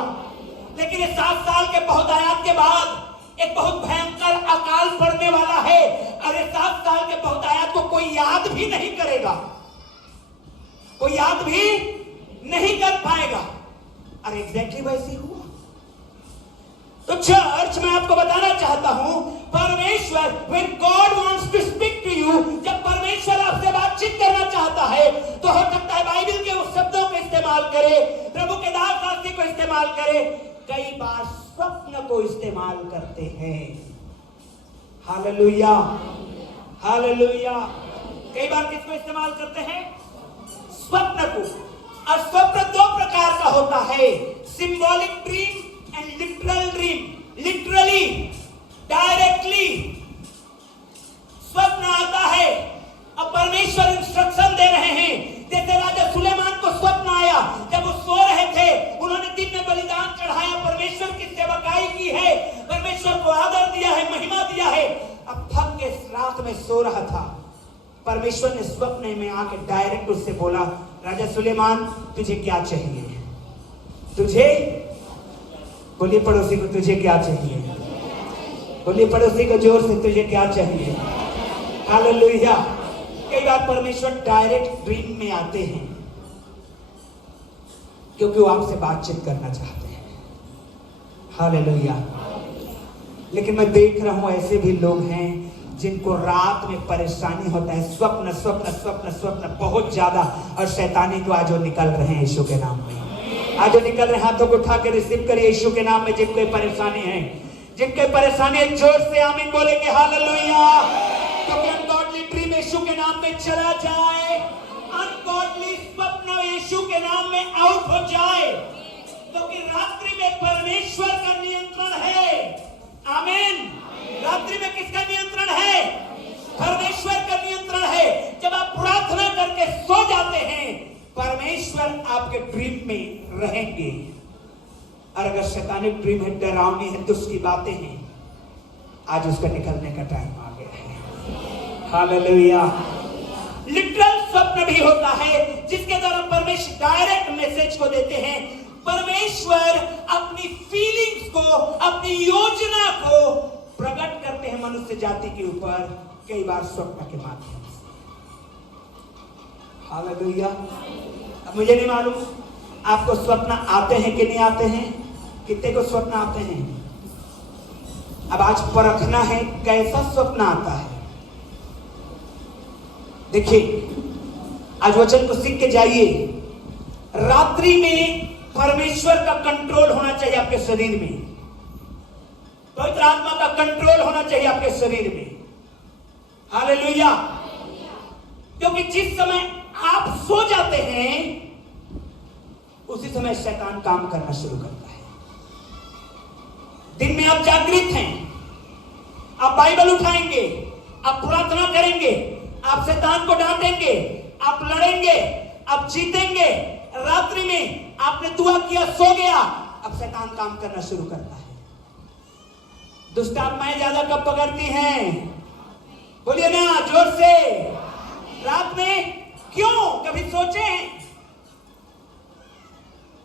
लेकिन ये 7 साल के बहुतायात के बाद एक बहुत भयंकर अकाल पड़ने वाला है। अरे 7 साल के बहुतायात को कोई याद भी नहीं करेगा, कोई याद भी नहीं कर पाएगा। अरे एग्जैक्टली वैसे हुआ। तो चर्च, मैं आपको बताना चाहता हूं, परमेश्वर, when God wants to speak to you, जब परमेश्वर आपसे बातचीत करना चाहता है तो हो सकता है बाइबल के उस शब्दों को इस्तेमाल करे, प्रभु के दास दासी को इस्तेमाल करे, कई बार स्वप्न को इस्तेमाल करते हैं। Hallelujah, hallelujah. कई बार किसको इस्तेमाल करते हैं? स्वप्न को। और स्वप्न 2 प्रकार का होता है, symbolic dream and literal dream. Literally, directly स्वप्न आता है और परमेश्वर इंस्ट्रक्शन दे रहे हैं। जैसे राजा सुलेमान को स्वप्न आया, जब वो सो रहे थे, उन्होंने दिन में बलिदान चढ़ाया, परमेश्वर की सेवकाई की है, परमेश्वर को आदर दिया है, महिमा दिया है। अब थक के रात में सो रहा था, परमेश्वर ने स्वप्न में आके डायरेक्ट उससे बोला, राजा सुलेमान तुझे क्या चाहिए? तुझे, बोलिए पड़ोसी को, तुझे क्या चाहिए? बोलिए पड़ोसी को जोर से, तुझे क्या चाहिए? हालेलुया। कई बार परमेश्वर डायरेक्ट ड्रीम में आते हैं क्योंकि वो आपसे बातचीत करना चाहते हैं। हालेलुया। लेकिन मैं देख रहा हूं ऐसे भी लोग हैं जिनको रात में परेशानी होता है, स्वप्न स्वप्न स्वप्न स्वप्न बहुत ज्यादा, और शैतानी को आज वो निकल रहे हैं यीशु के नाम में। आज वो निकल रहे हैं। हाथों को उठा के रिसीव करिए यीशु के नाम में। जिनकी परेशानी है, जिनके परेशानी है, जोर से आमीन बोलेंगे। हालेलुया। तो अनगॉडली ड्रीम यीशु के नाम में चला जाए, अनगॉडली स्वप्न यीशु के नाम में आउट हो जाए, क्योंकि रात्रि में परमेश्वर का नियंत्रण है। आमीन। रात्रि में किसका नियंत्रण है? परमेश्वर का नियंत्रण है। जब आप प्रार्थना करके सो जाते हैं, परमेश्वर आपके ड्रीम में रहेंगे। और अगर शैतानिक ड्रीम है, डरावनी है, दुष्ट की बातें हैं, आज उसका निकलने का टाइम आ गया है। हालेलुया। लिटरल स्वप्न भी होता है जिसके द्वारा परमेश्वर डायरेक्ट मैसेज को देते हैं। परमेश्वर अपनी फीलिंग्स को, अपनी योजना को प्रकट करते हैं मनुष्य जाति के ऊपर, कई बार स्वप्न के माध्यम से। हालेलुया। अब मुझे नहीं मालूम आपको स्वप्न आते हैं कि नहीं आते हैं, कितने को स्वप्न आते हैं। अब आज परखना है कैसा स्वप्न आता है। देखिए, आज वचन को सीख के जाइए। रात्रि में परमेश्वर का कंट्रोल होना चाहिए आपके शरीर में, पवित्र आत्मा का कंट्रोल होना चाहिए आपके शरीर में। हालेलुया। क्योंकि जिस समय आप सो जाते हैं, उसी समय शैतान काम करना शुरू करता है। दिन में आप जागृत हैं, आप बाइबल उठाएंगे, आप प्रार्थना करेंगे, आप शैतान को डांटेंगे, आप लड़ेंगे, आप जीतेंगे। रात्रि में आपने दुआ किया, सो गया, अब शैतान काम करना शुरू करता है। दुष्ट आत्माएं ज्यादा कब पकड़ती हैं? बोलिए ना जोर से। रात में। क्यों? कभी सोचे हैं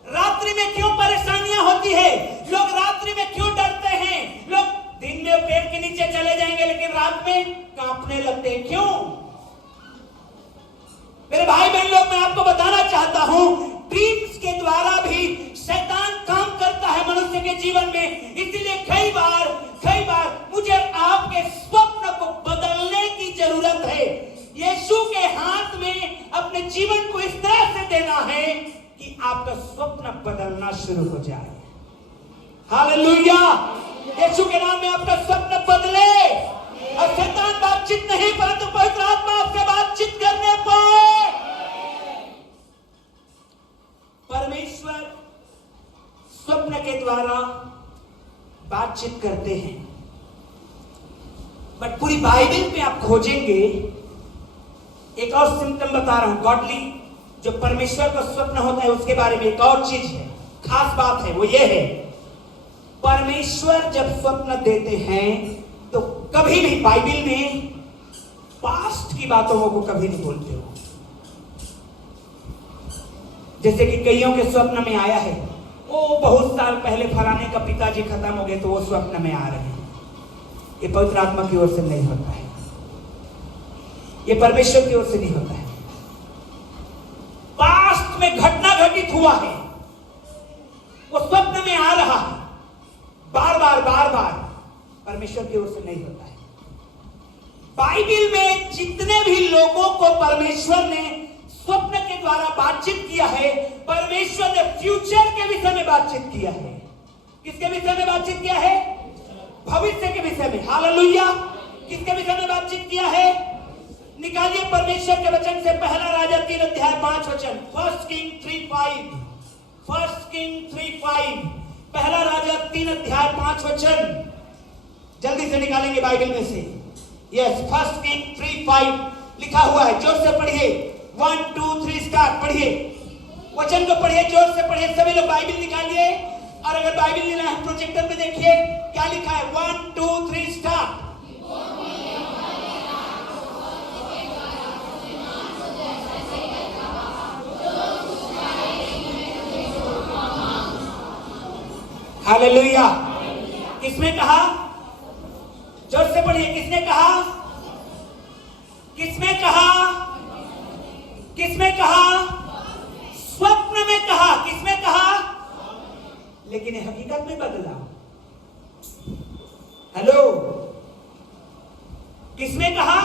रात्रि में क्यों परेशानियां होती है? लोग रात्रि में क्यों डरते हैं? लोग दिन में पेड़ के नीचे चले जाएंगे, लेकिन रात में कांपने लगते हैं। क्यों? मेरे भाई बहन लोग, मैं आपको बताना चाहता हूं, ड्रीम्स के द्वारा भी शैतान काम करता है मनुष्य के जीवन में। इसीलिए कई बार मुझे आपके स्वप्न को बदलने की जरूरत है। यीशु के हाथ में अपने जीवन को इस तरह से देना है कि आपका स्वप्न बदलना शुरू हो जाए। हालेलुया। यीशु के नाम में आपका स्वप्न बदले। और शैतान बातचीत नहीं, परंतु पवित्र आत्मा आपसे बातचीत करने पर परमेश्वर स्वप्न के द्वारा बातचीत करते हैं। बट पूरी बाइबल में आप खोजेंगे, एक और सिम्टम बता रहा हूं, गॉडली जो परमेश्वर का स्वप्न होता है उसके बारे में एक और चीज है, खास बात है, वो ये है परमेश्वर जब स्वप्न देते हैं तो कभी भी बाइबल में पास्ट की बातों को कभी नहीं बोलते हो। जैसे कि कईयों के स्वप्न में आया है, वो बहुत साल पहले फलाने का पिताजी खत्म हो गए तो वो स्वप्न में आ रहे हैं। ये पवित्र आत्मा की ओर से नहीं होता है, ये परमेश्वर की ओर से नहीं होता है। पास्ट में घटना घटित हुआ है, वो स्वप्न में आ रहा है, बार बार परमेश्वर की ओर से नहीं होता है। बाइबल में जितने भी लोगों को परमेश्वर ने स्वप्न के द्वारा बातचीत किया है, परमेश्वर ने फ्यूचर के विषय में बातचीत किया है। किसके विषय में बातचीत किया है? भविष्य के विषय में। हालेलुया। किसके विषय में बातचीत किया है? निकालिए परमेश्वर के वचन से पहला राजा 3 अध्याय 5 वचन, 1 किंग 3:5, पहला राजा 3 अध्याय 5 वचन। जल्दी से निकालेंगे बाइबल में से। यस, 1 किंग 3:5 लिखा हुआ है, जोर से पढ़िए। 1 2 3 स्टार्ट। पढ़िए, वचन को पढ़िए, जोर से पढ़िए। सभी लोग बाइबल निकालिए, और अगर बाइबल लेना है प्रोजेक्टर पे देखिए क्या लिखा है। 1 2 3 स्टार्ट। हालेलुया। किसने कहा? जोर से पढ़िए। किसने कहा? किसने कहा? किसने कहा? स्वप्न में कहा। किसने कहा? लेकिन हकीकत में बदला। हेलो, किसने कहा?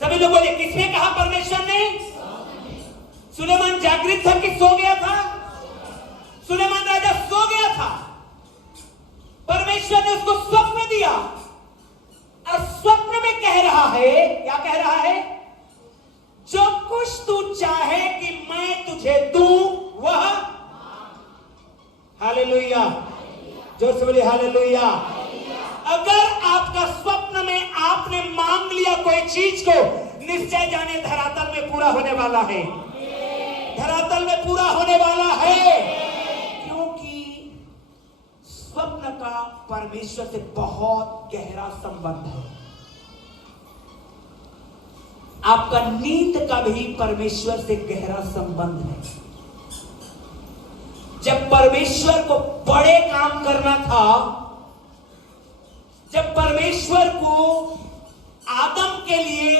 सभी लोग बोले, किसने कहा? परमेश्वर ने। सुलेमान जागृत था कि सो गया था? सुलेमान राजा सो गया था, परमेश्वर ने उसको स्वप्न दिया, और स्वप्न में कह रहा है, क्या कह रहा है? जो कुछ तू चाहे कि मैं तुझे दूं वह। हालेलुया। जोर से बोलिए हालेलुया। अगर आपका स्वप्न में आपने मांग लिया कोई चीज को, निश्चय जाने धरातल में पूरा होने वाला है। धरातल में पूरा होने वाला है, स्वप्न का परमेश्वर से बहुत गहरा संबंध है। आपका नींद का भी परमेश्वर से गहरा संबंध है। जब परमेश्वर को बड़े काम करना था, जब परमेश्वर को आदम के लिए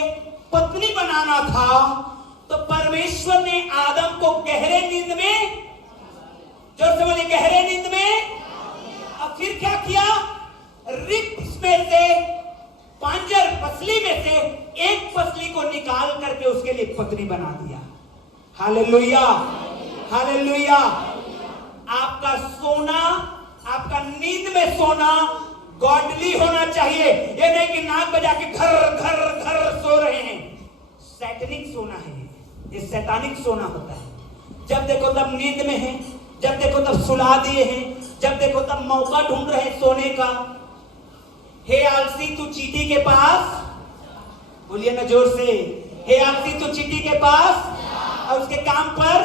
पत्नी बनाना था, तो परमेश्वर ने आदम को गहरे नींद में, जोर से बोलिए गहरे नींद में, और फिर क्या किया? रिब्स में से, पांजर पसली में से एक पसली को निकाल करके उसके लिए पत्नी बना दिया। हालेलुया। हालेलुया। आपका सोना, आपका नींद में सोना गॉडली होना चाहिए। ये नहीं कि नाक बजा के घर घर घर सो रहे हैं। सैटनिक सोना है ये, शैतानिक सोना होता है। जब देखो तब नींद में है, जब देखो तब सुला दिए हैं, जब देखो तब मौका ढूंढ रहे हैं सोने का। हे आलसी तू चींटी के पास, बोलिए ना जोर से, हे आलसी तू चींटी के पास और उसके काम पर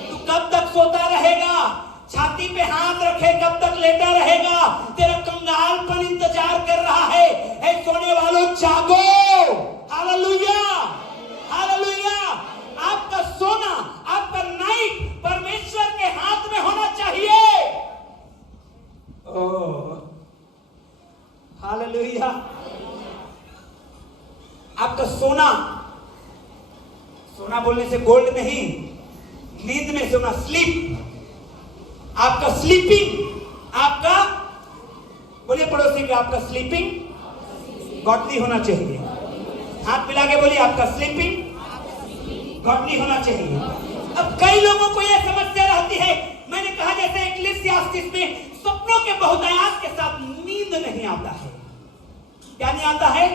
तू कब तक सोता रहेगा? छाती पे हाथ रखे कब तक लेटा रहेगा? तेरा कंगालपन इंतजार कर रहा है। हे सोने वालों जागो। हालेलुया। हालेलुया। आपका सोना, आपका नाइट परमेश्वर के हाथ में होना चाहिए। हालेलुया। आपका सोना, सोना बोलने से गोल्ड नहीं, नींद में सोना, स्लीप, आपका स्लीपिंग, आपका, बोलिए पड़ोसी के, आपका स्लीपिंग गॉडली होना चाहिए। हाथ मिला के बोलिए आपका स्लीपिंग गॉडली होना चाहिए। अब कई लोगों को यह समस्या रहती है, मैंने कहा जैसे इक्लेसियास्टिस में सपनों के बहुतायत के साथ नींद नहीं आता है। क्या नहीं आता है?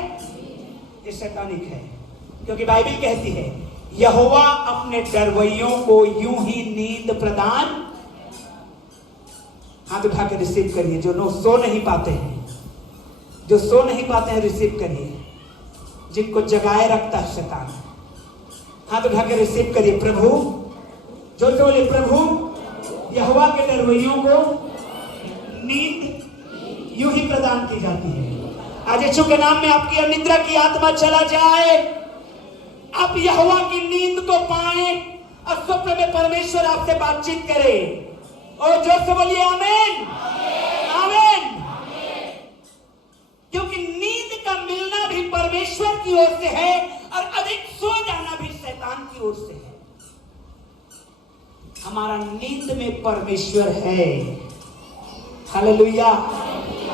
ये शैतानिक है, क्योंकि बाइबल कहती है यहोवा अपने डरवैयों को यूं ही नींद प्रदान। हाथ उठा के रिसीव करिए। जो सो नहीं पाते हैं, जो सो नहीं पाते हैं, रिसीव करिए। जिनको जगाए रखता है शैतान, हाथ उठा के रिसीव करिए। प्रभु, जो बोले प्रभु, यहोवा के डरवैयों को नींद यूं ही प्रदान की जाती है। आज यीशु के नाम में आपकी अनिद्रा की आत्मा चला जाए, आप यहोवा की नींद को पाएं और स्वप्न में परमेश्वर आपसे बातचीत करे। और जोर से बोलिए आमीन, आमीन। क्योंकि नींद का मिलना भी परमेश्वर की ओर से है और अधिक सो जाना भी शैतान की ओर से है। हमारा नींद में परमेश्वर है। Hallelujah,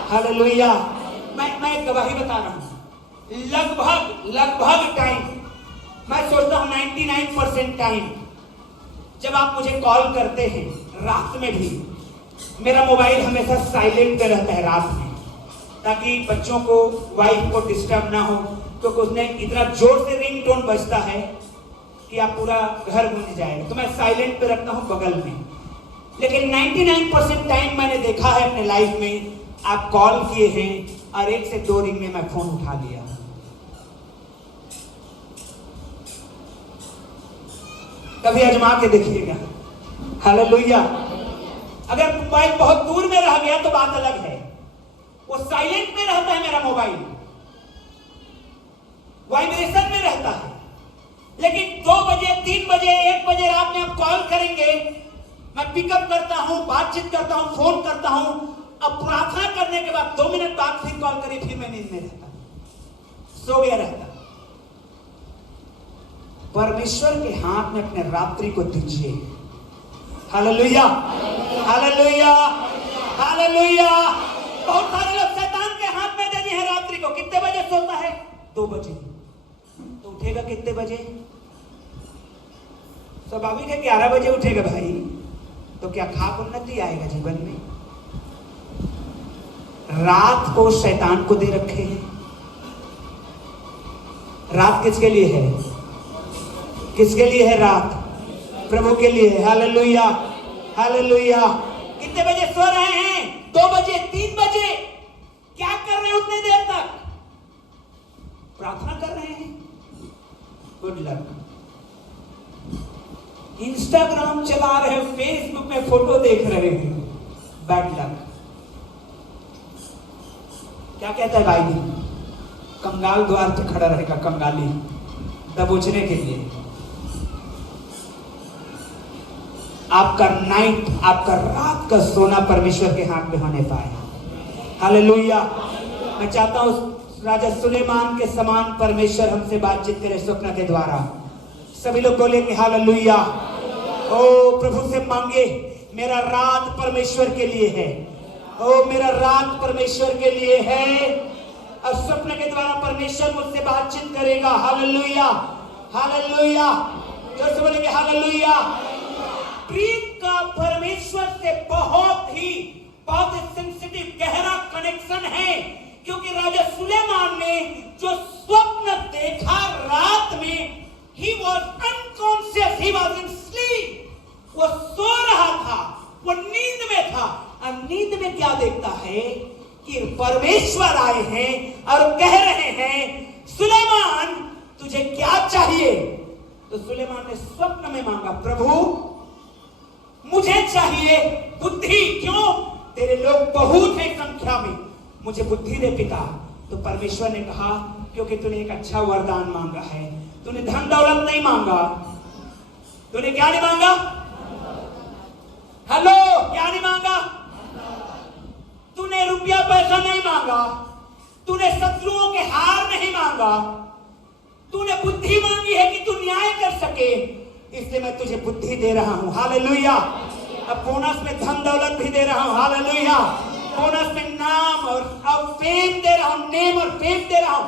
hallelujah. मैं एक गवाही बता रहा हूं। लगभग टाइम, मैं सोचता हूं 99% टाइम जब आप मुझे कॉल करते हैं, रात में भी मेरा मोबाइल हमेशा साइलेंट पे रहता है रात में, ताकि बच्चों को, वाइफ को डिस्टर्ब ना हो, क्योंकि उसने इतना जोर से रिंगटोन बजता है कि आप पूरा घर गूंज जाएगा। तो मैं साइलेंट पे रखता हूं बगल में। लेकिन 99% टाइम मैंने देखा है अपने लाइफ में, आप कॉल किए हैं और 1 से 2 रिंग में मैं फोन उठा लिया। कभी आजमा के देखिएगा। हालेलुया। अगर मोबाइल बहुत दूर में रह गया तो बात अलग है, वो साइलेंट में रहता है मेरा मोबाइल, वाइब्रेशन में रहता है। लेकिन 2 बजे, 3 बजे, 1 बजे रात में आप कॉल करेंगे, मैं पिकअप करता हूं, बातचीत करता हूं, फोन करता हूं। अब प्रार्थना करने के बाद 2 मिनट बाद फिर कॉल करिए, फिर मैं नींद में रहता, सो गया रहता। परमेश्वर के हाथ में अपने रात्रि को दीजिए। Hallelujah, hallelujah, hallelujah. बहुत सारे लोग शैतान के हाथ में दे दिए हैं रात्रि को। कितने बजे सोता है? 2 बजे। तो उठेगा कितने बजे? स्वाभाविक है 11 बजे उठेगा भाई। तो क्या खाक उन्नति आएगा जीवन में? रात को शैतान को दे रखे हैं। रात किसके लिए है? किसके लिए है रात? प्रभु के लिए है। Hallelujah, hallelujah. कितने बजे सो रहे हैं? 2 बजे, 3 बजे। क्या कर रहे हैं उतनी देर तक? प्रार्थना कर रहे हैं। Good luck. इंस्टाग्राम चला रहे हैं, फेसबुक में फोटो देख रहे हैं, बैड लक। क्या कहता है बाइबल? कंगाल द्वार पे खड़ा रहेगा, कंगाली दबोचने के लिए। आपका नाइट, आपका रात का सोना परमेश्वर के हाथ में होने पाए। हालेलुया। मैं चाहता हूं राजा सुलेमान के समान परमेश्वर हमसे बातचीत करे स्वप्न के द्वारा। सभी लोग बोलेंगे हालेलुया। ओ प्रभु से मांगे, मेरा रात परमेश्वर के लिए है। ओ मेरा रात परमेश्वर के लिए है और स्वप्न के द्वारा परमेश्वर मुझसे बातचीत करेगा। Hallelujah, hallelujah. जो से बोलेंगे हालेलुया। प्रेम का परमेश्वर से बहुत सेंसिटिव, गहरा कनेक्शन है, क्योंकि राजा सुलेमान ने जो स्वप्न देखा रात में, he was unconscious, he was in sleep, वो सो रहा था, वो नींद में था। और नींद में क्या देखता है कि परमेश्वर आए हैं और कह रहे हैं सुलेमान तुझे क्या चाहिए? तो सुलेमान ने स्वप्न में मांगा, प्रभु मुझे चाहिए बुद्धि। क्यों? तेरे लोग बहुत हैं संख्या में, मुझे बुद्धि दे पिता। तो परमेश्वर ने कहा क्योंकि तूने एक अच्छा वरदान मांगा है, तूने धन दौलत नहीं मांगा। तूने क्या नहीं मांगा? हेलो, क्या नहीं मांगा? तूने रुपया पैसा नहीं मांगा, तूने शत्रुओं के हार नहीं मांगा, तूने बुद्धि मांगी है कि तू न्याय कर सके। इसलिए मैं तुझे बुद्धि दे रहा हूं। हालेलुया। अब बोनस में धन दौलत भी दे रहा हूं। हालेलुया। बोनस में नाम और फेम दे रहा हूं, नेम और फेम दे रहा हूं।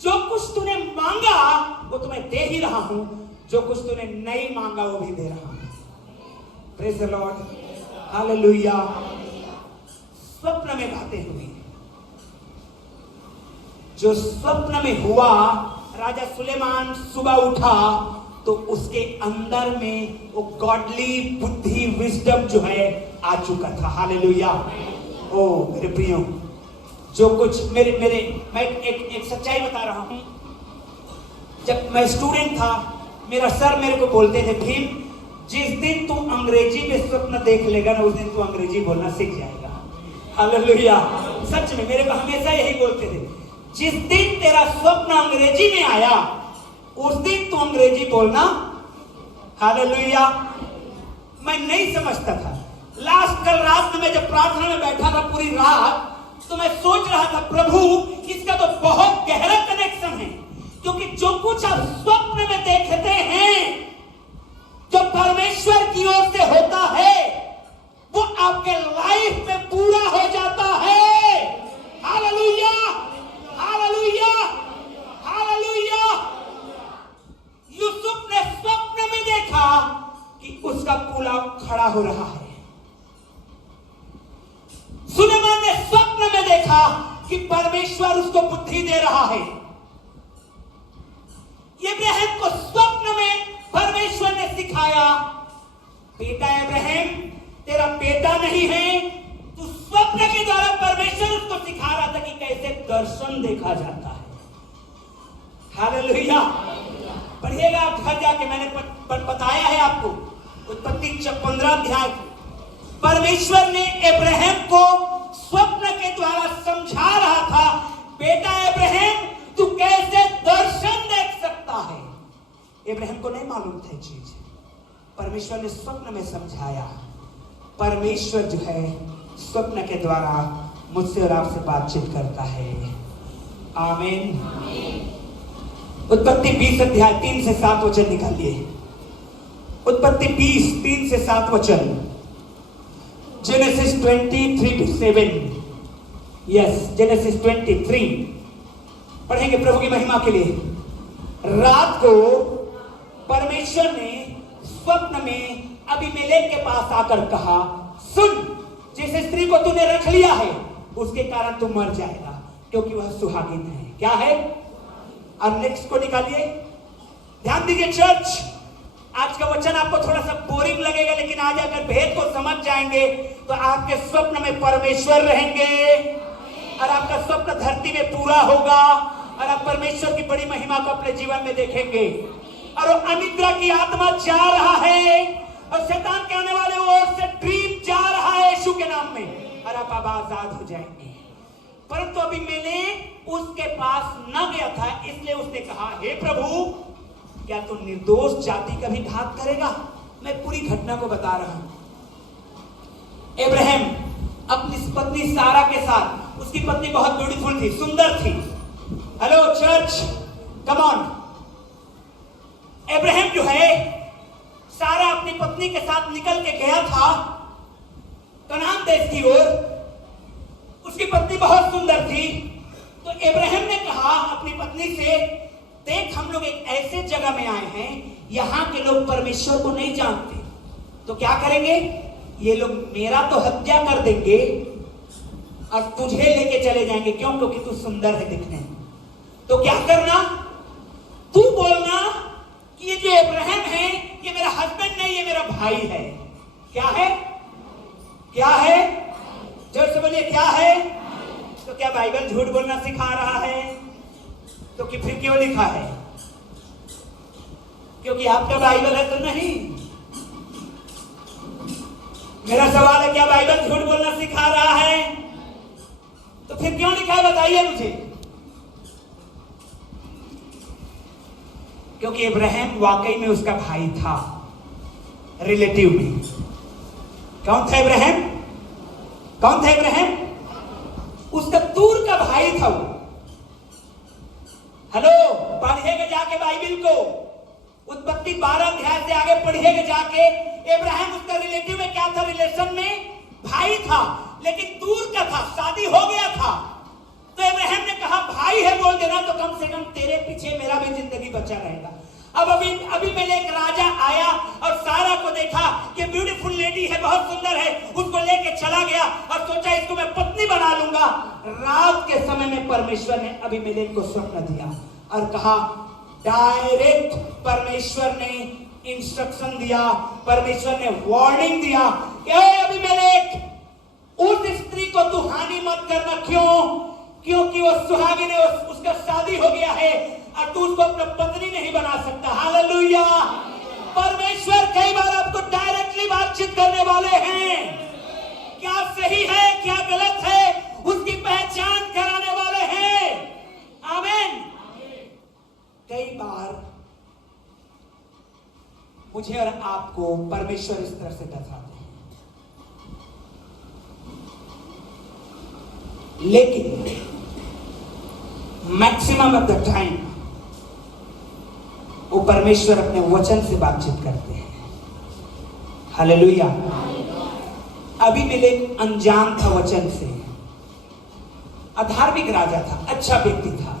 जो कुछ तूने मांगा वो तुम्हें दे ही रहा हूं, जो कुछ तूने नहीं मांगा वो भी दे रहा हूं। Praise the Lord. हालेलुया। स्वप्न में बातें हुई, जो स्वप्न में हुआ, राजा सुलेमान सुबह उठा तो उसके अंदर में वो गॉडली बुद्धि विजडम जो है आ चुका था। हालेलुया। ओ मेरे प्रियो, जो कुछ मैं एक सच्चाई बता रहा हूं। जब मैं स्टूडेंट था, मेरा सर मेरे को बोलते थे, भीम जिस दिन तू अंग्रेजी में स्वप्न देख लेगा ना, उस दिन तू अंग्रेजी बोलना सीख जाएगा। हालेलुया। सच में मेरे को हमेशा यही बोलते थे, जिस दिन तेरा स्वप्न अंग्रेजी में आया उस दिन तू अंग्रेजी बोलना। हालेलुया। मैं नहीं समझता था। लास्ट कल रात में मैं जब प्रार्थना में बैठा था पूरी रात, तो मैं सोच रहा था, प्रभु इसका तो बहुत गहरा कनेक्शन है, क्योंकि जो कुछ आप स्वप्न में देखते हैं, जो परमेश्वर की ओर से होता है, वो आपके लाइफ में पूरा हो जाता है। हालेलुया। हालेलुया। हालेलुया। यूसुफ ने स्वप्न में देखा कि उसका पुलाव खड़ा हो रहा है। सुलेमान ने स्वप्न में देखा कि परमेश्वर उसको बुद्धि दे रहा है। इब्राहिम को स्वप्न में परमेश्वर ने सिखाया, बेटा इब्राहिम तेरा बेटा नहीं है, तू स्वप्न के द्वारा परमेश्वर उसको सिखा रहा था कि कैसे दर्शन देखा जाता है। हालेलुया। पढ़िएगा आप घर जाके, मैंने बताया है आपको उत्पत्ति 15 अध्याय। परमेश्वर ने इब्राहिम को स्वप्न के द्वारा समझा रहा था, बेटा इब्राहिम तू कैसे दर्शन देख सकता है। इब्राहिम को नहीं मालूम था चीज, परमेश्वर ने स्वप्न में समझाया। परमेश्वर जो है स्वप्न के द्वारा मुझसे और आपसे बातचीत करता है। आमीन। उत्पत्ति 20 अध्याय 3 से 7 वचन निकालिए। उत्पत्ति 20 3 से 7 वचन। जेनेसिस 23:7। यस, जेनेसिस 23 पढ़ेंगे प्रभु की महिमा के लिए। रात को परमेश्वर ने स्वप्न में अबीमेलेक के पास आकर कहा, सुन, जिस स्त्री को तूने रख लिया है उसके कारण तू मर जाएगा, क्योंकि वह सुहागिन है। क्या है? अब नेक्स्ट को निकालिए। ध्यान दीजिए चर्च, आज का वचन आपको थोड़ा सा बोरिंग लगेगा, लेकिन आज अगर भेद को समझ जाएंगे तो आपके स्वप्न में परमेश्वर रहेंगे और आपका स्वप्न धरती में पूरा होगा और आप परमेश्वर की बड़ी महिमा को अपने जीवन में देखेंगे। और वो अनिद्रा की आत्मा जा रहा है और शैतान के आने वाले ओर से ड्रीम जा रहा है यीशु के नाम में, और आप आजाद हो जाएंगे। परंतु अभी मैंने उसके पास न गया था, इसलिए उसने कहा, हे प्रभु क्या तू निर्दोष जाति का भी घात करेगा? मैं पूरी घटना को बता रहा हूं। इब्राहिम अपनी पत्नी सारा के साथ, उसकी पत्नी बहुत ब्यूटीफुल थी, सुंदर थी। Hello church, come on. Ibrahim जो है, सारा अपनी पत्नी के साथ निकल के गया था कनान देश की ओर। उसकी पत्नी बहुत सुंदर थी। तो इब्राहिम ने कहा अपनी पत्नी से, देख हम लोग एक ऐसे जगह में आए हैं, यहां के लोग परमेश्वर को नहीं जानते, तो क्या करेंगे, ये लोग मेरा तो हत्या कर देंगे और तुझे लेके चले जाएंगे। क्यों? क्योंकि तू सुंदर है दिखने में। तो क्या करना, तू बोलना कि ये जो इब्राहिम है ये मेरा हस्बैंड नहीं, ये मेरा भाई है। क्या है? क्या है? जोर से बोलिए, क्या है? तो क्या बाइबल झूठ बोलना सिखा रहा है? तो कि फिर क्यों लिखा है? क्योंकि आपका बाइबल है तो नहीं। मेरा सवाल है, क्या बाइबल झूठ बोलना सिखा रहा है? तो फिर क्यों लिखा है, बताइए मुझे। क्योंकि इब्राहिम वाकई में उसका भाई था, रिलेटिव में। कौन था इब्राहिम? कौन था इब्राहिम? उसका दूर का भाई था वो। हेलो, पढ़िएगा जाके बाइबल को। उत्पत्ति 12 अध्याय से आगे पढ़िएगा जाके, इब्राहिम उसका रिलेटिव में क्या था, रिलेशन में भाई था, लेकिन दूर का था, शादी हो गया था। तो इब्राहिम ने कहा भाई है बोल देना तो कम से कम तेरे पीछे मेरा भी जिंदगी बचा रहेगा। अब अभी मैंने एक राजा आया और सारा को देखा कि ब्यूटीफुल लेडी है, बहुत सुंदर है, उसको लेके चला गया और सोचा इसको मैं पत्नी बना लूंगा। रात के समय में परमेश्वर ने अबीमेलेक को स्वप्न दिया और कहा, डायरेक्ट परमेश्वर ने इंस्ट्रक्शन दिया, परमेश्वर ने वार्निंग दिया कि अबीमेलेक उस स्त्री को तू हानि मत करना। क्यों? क्योंकि वो सुहागिन है, उसका शादी हो गया है और तू उसको अपना पत्नी नहीं बना सकता। हालेलुया। परमेश्वर कई बार आपको डायरेक्टली बातचीत करने वाले हैं, क्या सही है क्या गलत है उसकी पहचान कराने वाले हैं। आमीन। कई बार मुझे और आपको परमेश्वर इस तरह से दर्शाते हैं, लेकिन मैक्सिमम ऑफ द टाइम वो परमेश्वर अपने वचन से बातचीत करते हैं। हालेलुया। अबीमेलेक अनजान था वचन से, अधार्मिक राजा था, अच्छा व्यक्ति था,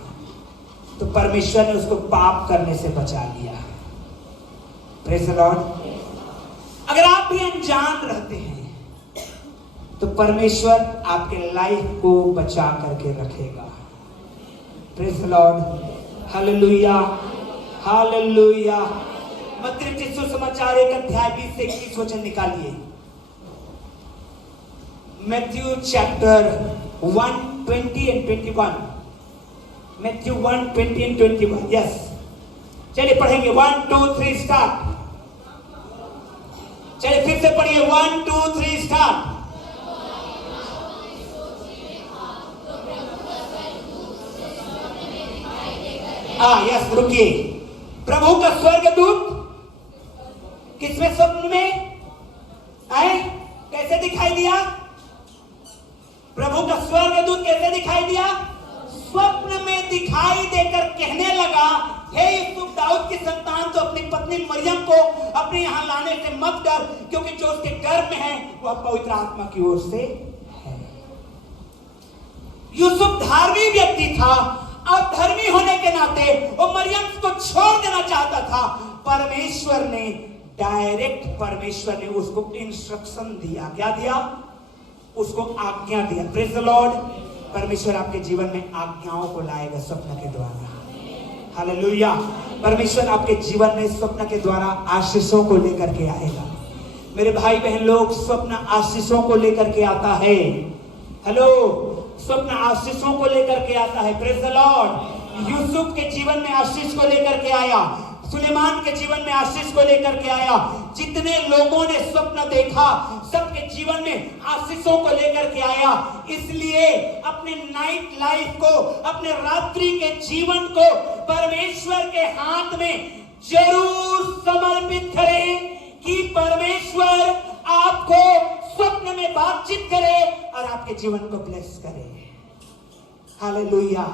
तो परमेश्वर ने उसको पाप करने से बचा लिया। Praise the Lord. अगर आप भी अनजान रहते हैं तो परमेश्वर आपके लाइफ को बचा करके रखेगा। Praise the Lord. Hallelujah, hallelujah. मत्ती रचित सुसमाचार 1 अध्याय 20 से 21 वचन निकालिए। Matthew chapter 1:20 and 21। Matthew 1:20 and 21। Yes, चलिए पढ़ेंगे। 1 2 3 स्टार्ट। चलिए फिर से पढ़िए। 1 2 3 स्टार्ट। यस, रुकिए। प्रभु का स्वर्गदूत किसमें स्वप्न में आए? कैसे दिखाई दिया? प्रभु का स्वर्गदूत कैसे दिखाई दिया? स्वप्न में दिखाई देकर कहने लगा, हे यूसुफ दाऊद की संतान, तो अपनी पत्नी मरियम को अपने यहां लाने से मत डर, क्योंकि जो उसके गर्भ में है वह पवित्र आत्मा की ओर से है। यूसुफ धार्मिक व्यक्ति था और धर्मी होने के नाते वो मरियम को छोड़ देना चाहता था। परमेश्वर ने डायरेक्ट, परमेश्वर ने उसको इंस्ट्रक्शन दिया। क्या दिया? उसको आज्ञा दिया। Praise the Lord. परमेश्वर आपके जीवन में आज्ञाओं को लाएगा स्वप्न के द्वारा। हालेलुया। परमेश्वर आपके जीवन में स्वप्न के द्वारा आशीषों को लेकर के आएगा। मेरे भाई बहन लोग, स्वप्न आशीषों को लेकर के आता है। हेलो, स्वप्न आशीषों को लेकर के आता है। Praise the Lord. यूसुफ के जीवन में आशीष को लेकर के आया, सुलेमान के जीवन में आशीष को लेकर के आया। जितने लोगों ने स्वप्न देखा सबके जीवन में आशीषों को लेकर के आया। इसलिए अपने नाइट लाइफ को, अपने रात्रि के जीवन को परमेश्वर के हाथ में जरूर समर्पित करें कि परमेश्वर आपको स्वप्न में बातचीत करे और आपके जीवन को ब्लेस करे। Hallelujah,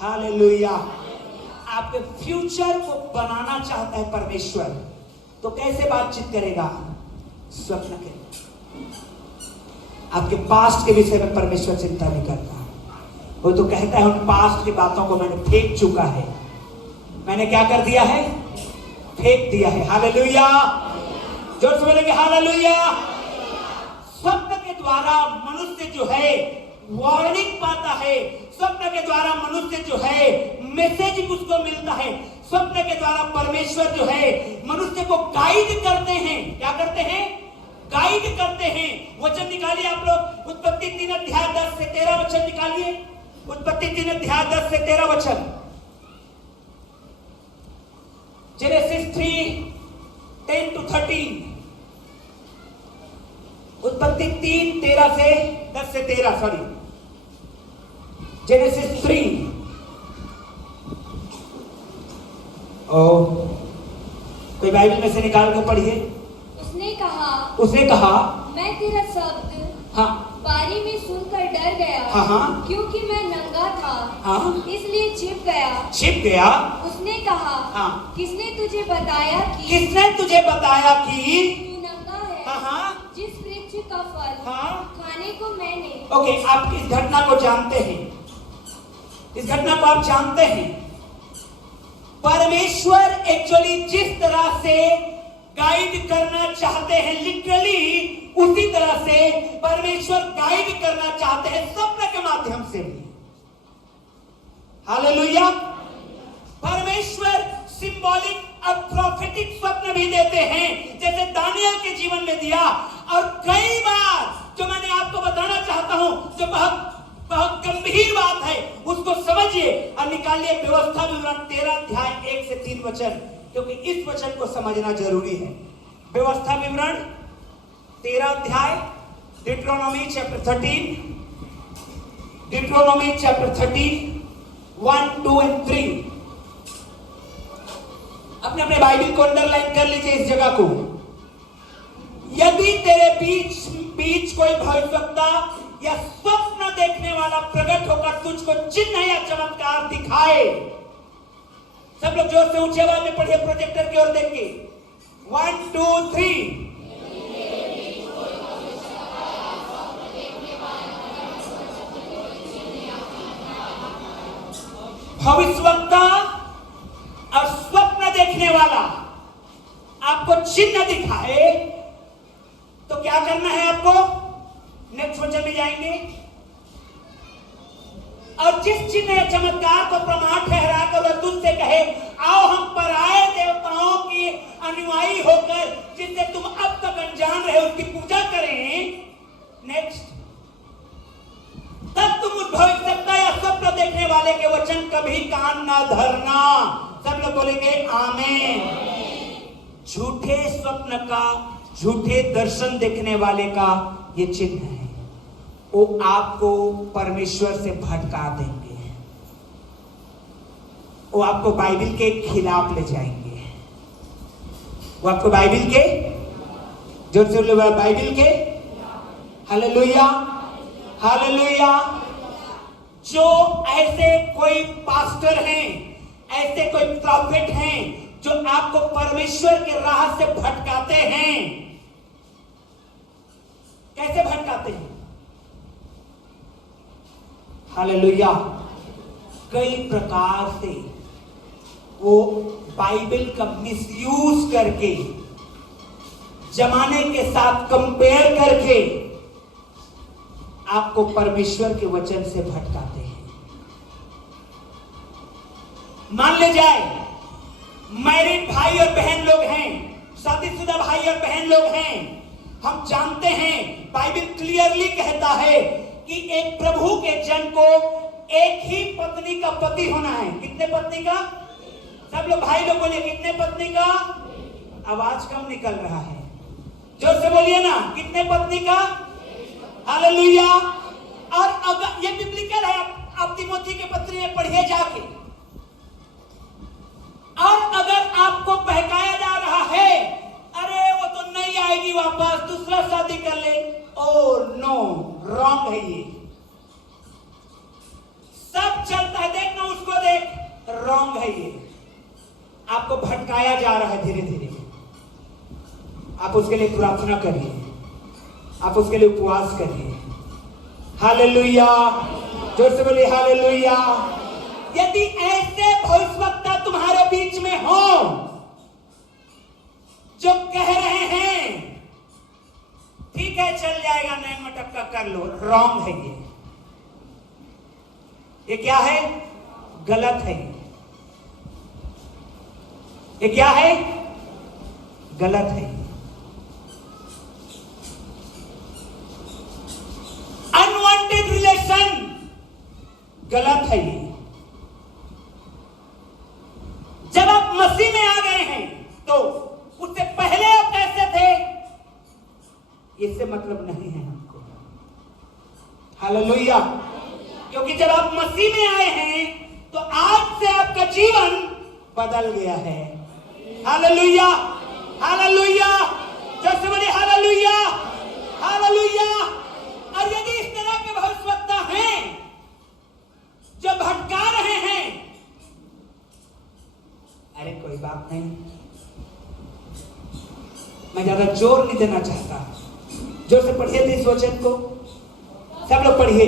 hallelujah. आपके फ्यूचर को बनाना चाहता है परमेश्वर, तो कैसे बातचीत करेगा? स्वप्न के। आपके पास्ट के विषय में परमेश्वर चिंता नहीं करता। वो तो कहता है उन पास्ट की बातों को मैंने फेंक चुका है। मैंने क्या कर दिया है? फेंक दिया है। हालेलुया। जोर से बोलेंगे हालेलुया। स्वप्न के द्वारा मनुष्य जो है वार्निंग पाता है। स्वप्न के द्वारा मनुष्य जो है मैसेज उसको मिलता है। स्वप्न के द्वारा परमेश्वर जो है मनुष्य को गाइड करते हैं। क्या करते हैं? गाइड करते हैं। वचन निकालिए आप लोग। उत्पत्ति 3 अध्याय 10 से 13 वचन निकालिए। उत्पत्ति 3 अध्याय 10 से 13 वचन। Genesis 3:10 to 13। उत्पत्ति 3:10 से 13। Sorry, genesis 3। कोई बाइबल में से निकाल कर पढ़िए। उसने कहा मैं तेरा शब्द हाँ बारी में सुनकर डर गया। हाँ। क्योंकि मैं नंगा था। हाँ। इसलिए छिप गया। छिप गया। उसने कहा हाँ। किसने तुझे बताया कि किसने तुझे बताया कि तू नंगा है? हाँ जिस वृक्ष का फल हाँ। खाने को मैंने ओके, आप इस घटना को जानते हैं, इस घटना को आप जानते हैं। परमेश्वर एक्चुअली जिस तरह से गाइड करना चाहते हैं, लिटरली उसी तरह से परमेश्वर गाइड करना चाहते हैं स्वप्न के माध्यम से भी। हालेलुया। परमेश्वर सिंबॉलिक और प्रोफेटिक स्वप्न भी देते हैं, जैसे दानियल के जीवन में दिया। और कई बार जो मैंने आपको बताना चाहता हूं, जो बहुत बहुत गंभीर बात है, उसको समझिए और निकालिए। व्यवस्था विवरण 13 अध्याय 1 से 3 वचन, क्योंकि इस वचन को समझना जरूरी है। व्यवस्था विवरण 13 अध्याय, डिट्रोनॉमी चैप्टर 13, डिट्रोनॉमी चैप्टर 13 1, 2 एंड 3। अपने अपने बाइबल को अंडरलाइन कर लीजिए इस जगह को। यदि तेरे बीच कोई भविष्यवक्ता या स्वप्न देखने वाला प्रकट होकर तुझको चिन्ह या चमत्कार दिखाए, सब लोग जोर से ऊंचे आवाज में पढ़िए, प्रोजेक्टर की ओर देख के। 1, 2, 3। भविष्यवक्ता और स्वप्न देखने वाला आपको चिन्ह दिखाए तो क्या करना है आपको? नेक्स्ट वचन में जाएंगे। और जिस चिन्ह या चमत्कार को प्रमाण ठहराकर वह तुझसे कहे, आओ हम पराये देवताओं के अनुयायी होकर जिससे तुम अब तक अनजान रहे उसकी पूजा करें। नेक्स्ट, तब तुम उस भविष्यवक्ता या स्वप्न देखने वाले के वचन कभी कान ना धरना। सब लोग बोलेंगे आमीन। झूठे स्वप्न का, झूठे दर्शन देखने वाले का ये चिन्ह है, वो आपको परमेश्वर से भटका देंगे, वो आपको बाइबल के खिलाफ ले जाएंगे, वो आपको बाइबल के, जोर से बोलो बाइबल के। Hallelujah, hallelujah. जो ऐसे कोई पास्टर हैं, ऐसे कोई प्रॉफिट हैं जो आपको परमेश्वर के राह से भटकाते हैं। कैसे भटकाते हैं? हालेलुया। कई प्रकार से वो बाइबल का मिसयूज करके, जमाने के साथ कंपेयर करके आपको परमेश्वर के वचन से भटकाते हैं। मान ले जाए मैरिड भाई और बहन लोग हैं, शादीशुदा भाई और बहन लोग हैं, हम जानते हैं बाइबल क्लियरली कहता है कि एक प्रभु के जन को एक ही पत्नी का पति होना है। कितने पत्नी का? सब लोग भाई लोग बोलिए, कितने पत्नी का? आवाज कम निकल रहा है, जोर से बोलिए ना, कितने पत्नी का? हालेलुया। और अगर ये बिब्लिकल है, आप तीमोथी के पत्र में पढ़िए जाके। और अगर आपको बहकाया जा रहा है, अरे वो तो नहीं आएगी वापस, दूसरा शादी कर ले, ओ नो, रॉन्ग है ये। सब चलता है, देखना उसको देख, रॉन्ग है ये। आपको भटकाया जा रहा है धीरे धीरे। आप उसके लिए प्रार्थना करिए, आप उसके लिए उपवास करिए। हालेलुया, जोर से बोलिए हालेलुया। यदि ऐसे भविष्यवक्ता तुम्हारे बीच में हो जो कह रहे हैं ठीक है चल जाएगा, नहीं मटक्का कर लो, रॉन्ग है ये क्या है? गलत है ये क्या है? गलत है। अनवांटेड रिलेशन गलत है ये। जब आप मसीह में आ गए हैं तो उससे पहले आप कैसे थे इससे मतलब नहीं है हमको। हालेलुया। क्योंकि जब आप मसीह में आए हैं तो आज से आपका जीवन बदल गया है। हालेलुया, हालेलुया, जैसे बोले हालेलुया, हालेलुया। और यदि इस तरह के भविष्यवक्ता हैं जो भटका रहे हैं, अरे कोई बात नहीं, मैं ज्यादा जोर नहीं देना चाहता। जोर से पढ़िए थे इस वचन को, सब लोग पढ़िए।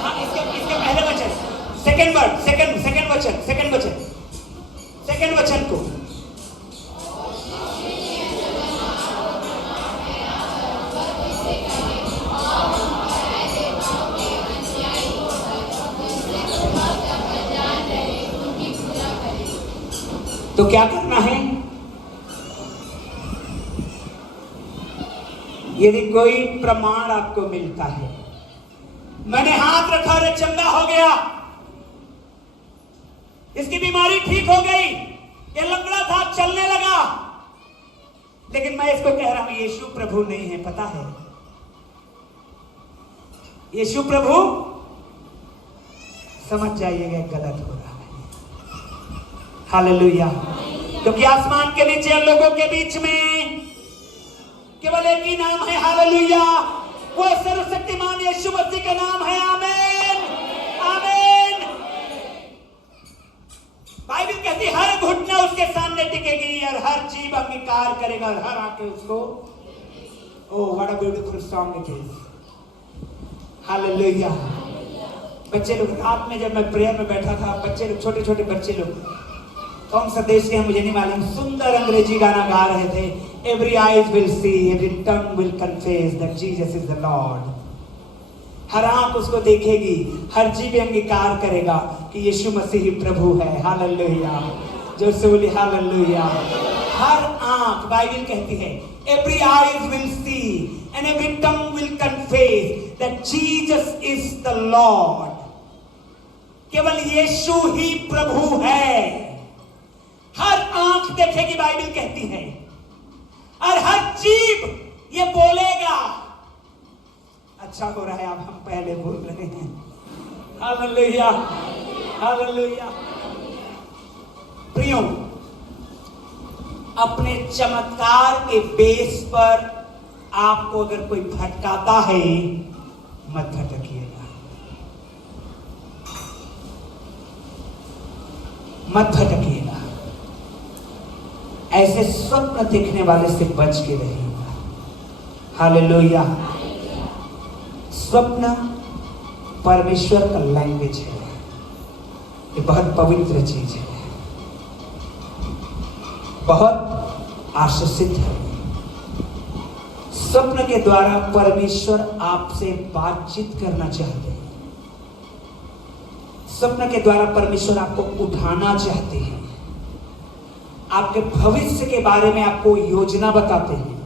हाँ, इसके पहले वचन, सेकंड वर्ड, सेकंड वचन को। तो क्या करना है? यदि कोई प्रमाण आपको मिलता है, मैंने हाथ रखा रे चंगा हो गया, इसकी बीमारी ठीक हो गई, ये लंगड़ा था चलने लगा, लेकिन मैं इसको कह रहा हूं यीशु प्रभु नहीं है, पता है? यीशु प्रभु, समझ जाइएगा गलत हो रहा है। हालेलुया। क्योंकि आसमान के नीचे लोगों के बीच में केवल एक ही नाम है, हालेलुया, वो सर्वशक्तिमान यीशु मसीह का नाम है। आमीन, आमीन। बाइबल कहती है हर घुटना उसके सामने टिकेगी और हर जीभ अंगीकार करेगा और हर आंखें उसको। Oh what a beautiful song it is, hallelujah. बच्चे लोग, रात में जब मैं प्रेयर में बैठा था, बच्चे लोग, छोटे छोटे बच्चे लोग, कौन सा देश के हैं मुझे नहीं मालूम, सुंदर अंग्रेजी गाना गा रहे थे। Every eyes will see, every tongue will confess that Jesus is the Lord. हर आंख उसको देखेगी, हर जीभ अंगीकार करेगा कि यीशु मसीह ही प्रभु है। हालेलुया, जोर से बोलिए हालेलुया। हर आंख, बाइबल कहती है every eyes will C and every tongue will confess that Jesus is the Lord. केवल यीशु ही प्रभु है। हर आंख देखेगी, बाइबल कहती है, और हर जीभ ये बोलेगा। अच्छा हो रहा है अब हम पहले बोल रहे हैं। Hallelujah, hallelujah. प्रियो, अपने चमत्कार के बेस पर आपको अगर कोई भटकाता है, मत भटकिएगा, मत भटकिएगा। ऐसे स्वप्न देखने वाले से बच के रहिएगा। हालेलुया। स्वप्न परमेश्वर का लैंग्वेज है, ये बहुत पवित्र चीज है, बहुत आशीषित है। स्वप्न के द्वारा परमेश्वर आपसे बातचीत करना चाहते हैं। स्वप्न के द्वारा परमेश्वर आपको उठाना चाहते हैं, आपके भविष्य के बारे में आपको योजना बताते हैं,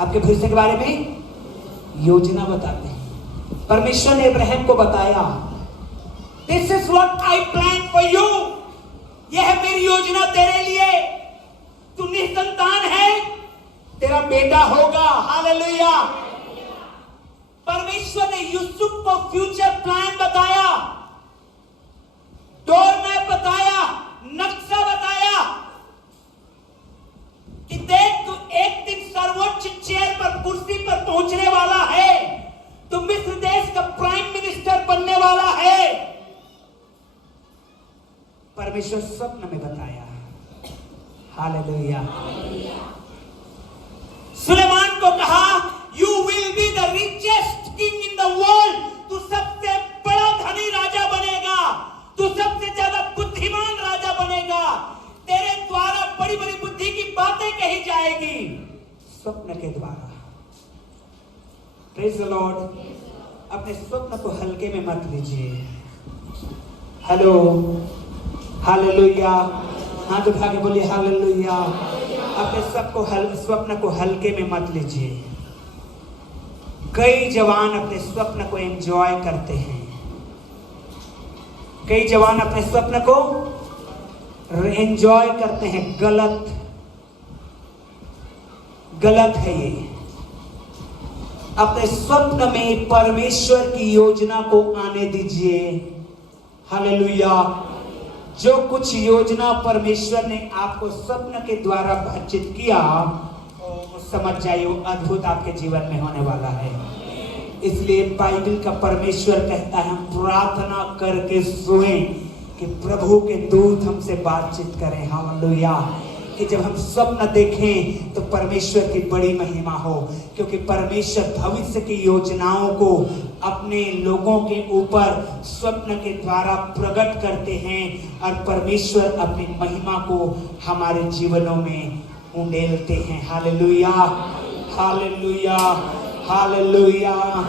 आपके भविष्य के बारे में योजना बताते हैं। परमेश्वर ने इब्राहिम को बताया, this is what I plan for you, यह है मेरी योजना तेरे लिए। तू निसंतान है, तेरा बेटा होगा। हालेलुया। परमेश्वर ने यूसुफ को फ्यूचर प्लान बताया, डोर मैप बताया, नक्शा बताया कि देख तू एक दिन सर्वोच्च चेयर पर, कुर्सी पर पहुंचने वाला है, तू मिस्र देश का प्राइम मिनिस्टर बनने वाला है। परमेश्वर स्वप्न में बताया। हालेलुया। सुलेमान को कहा you will be the richest king in the world, तू सबसे बड़ा धनी राजा बनेगा, तू सबसे ज्यादा बुद्धिमान राजा बनेगा, तेरे द्वारा बड़ी बड़ी बुद्धि की बातें कही जाएगी स्वप्न के द्वारा। Praise the Lord. अपने स्वप्न को हल्के में मत लीजिए। Hello, hallelujah. हाथ उठा के बोलिए हालेलुया। अपने स्वप्न को हल्के में मत लीजिए। कई जवान अपने स्वप्न को एंजॉय करते हैं, कई जवान अपने स्वप्न को एंजॉय करते हैं। गलत है ये। अपने स्वप्न में परमेश्वर की योजना को आने दीजिए। हालेलुया। जो कुछ योजना परमेश्वर ने आपको स्वप्न के द्वारा बातचीत किया, समझ जाइए वो अद्भुत आपके जीवन में होने वाला है। इसलिए बाइबल का परमेश्वर कहता है हम प्रार्थना करके सोएं कि प्रभु के दूत हमसे बातचीत करें। हालेलुया। कि जब हम स्वप्न देखें तो परमेश्वर की बड़ी महिमा हो, क्योंकि परमेश्वर भविष्य की योजनाओं को अपने लोगों के ऊपर स्वप्न के द्वारा प्रकट करते हैं और परमेश्वर अपनी महिमा को हमारे जीवनों में उंडेलते हैं। Hallelujah, hallelujah, hallelujah.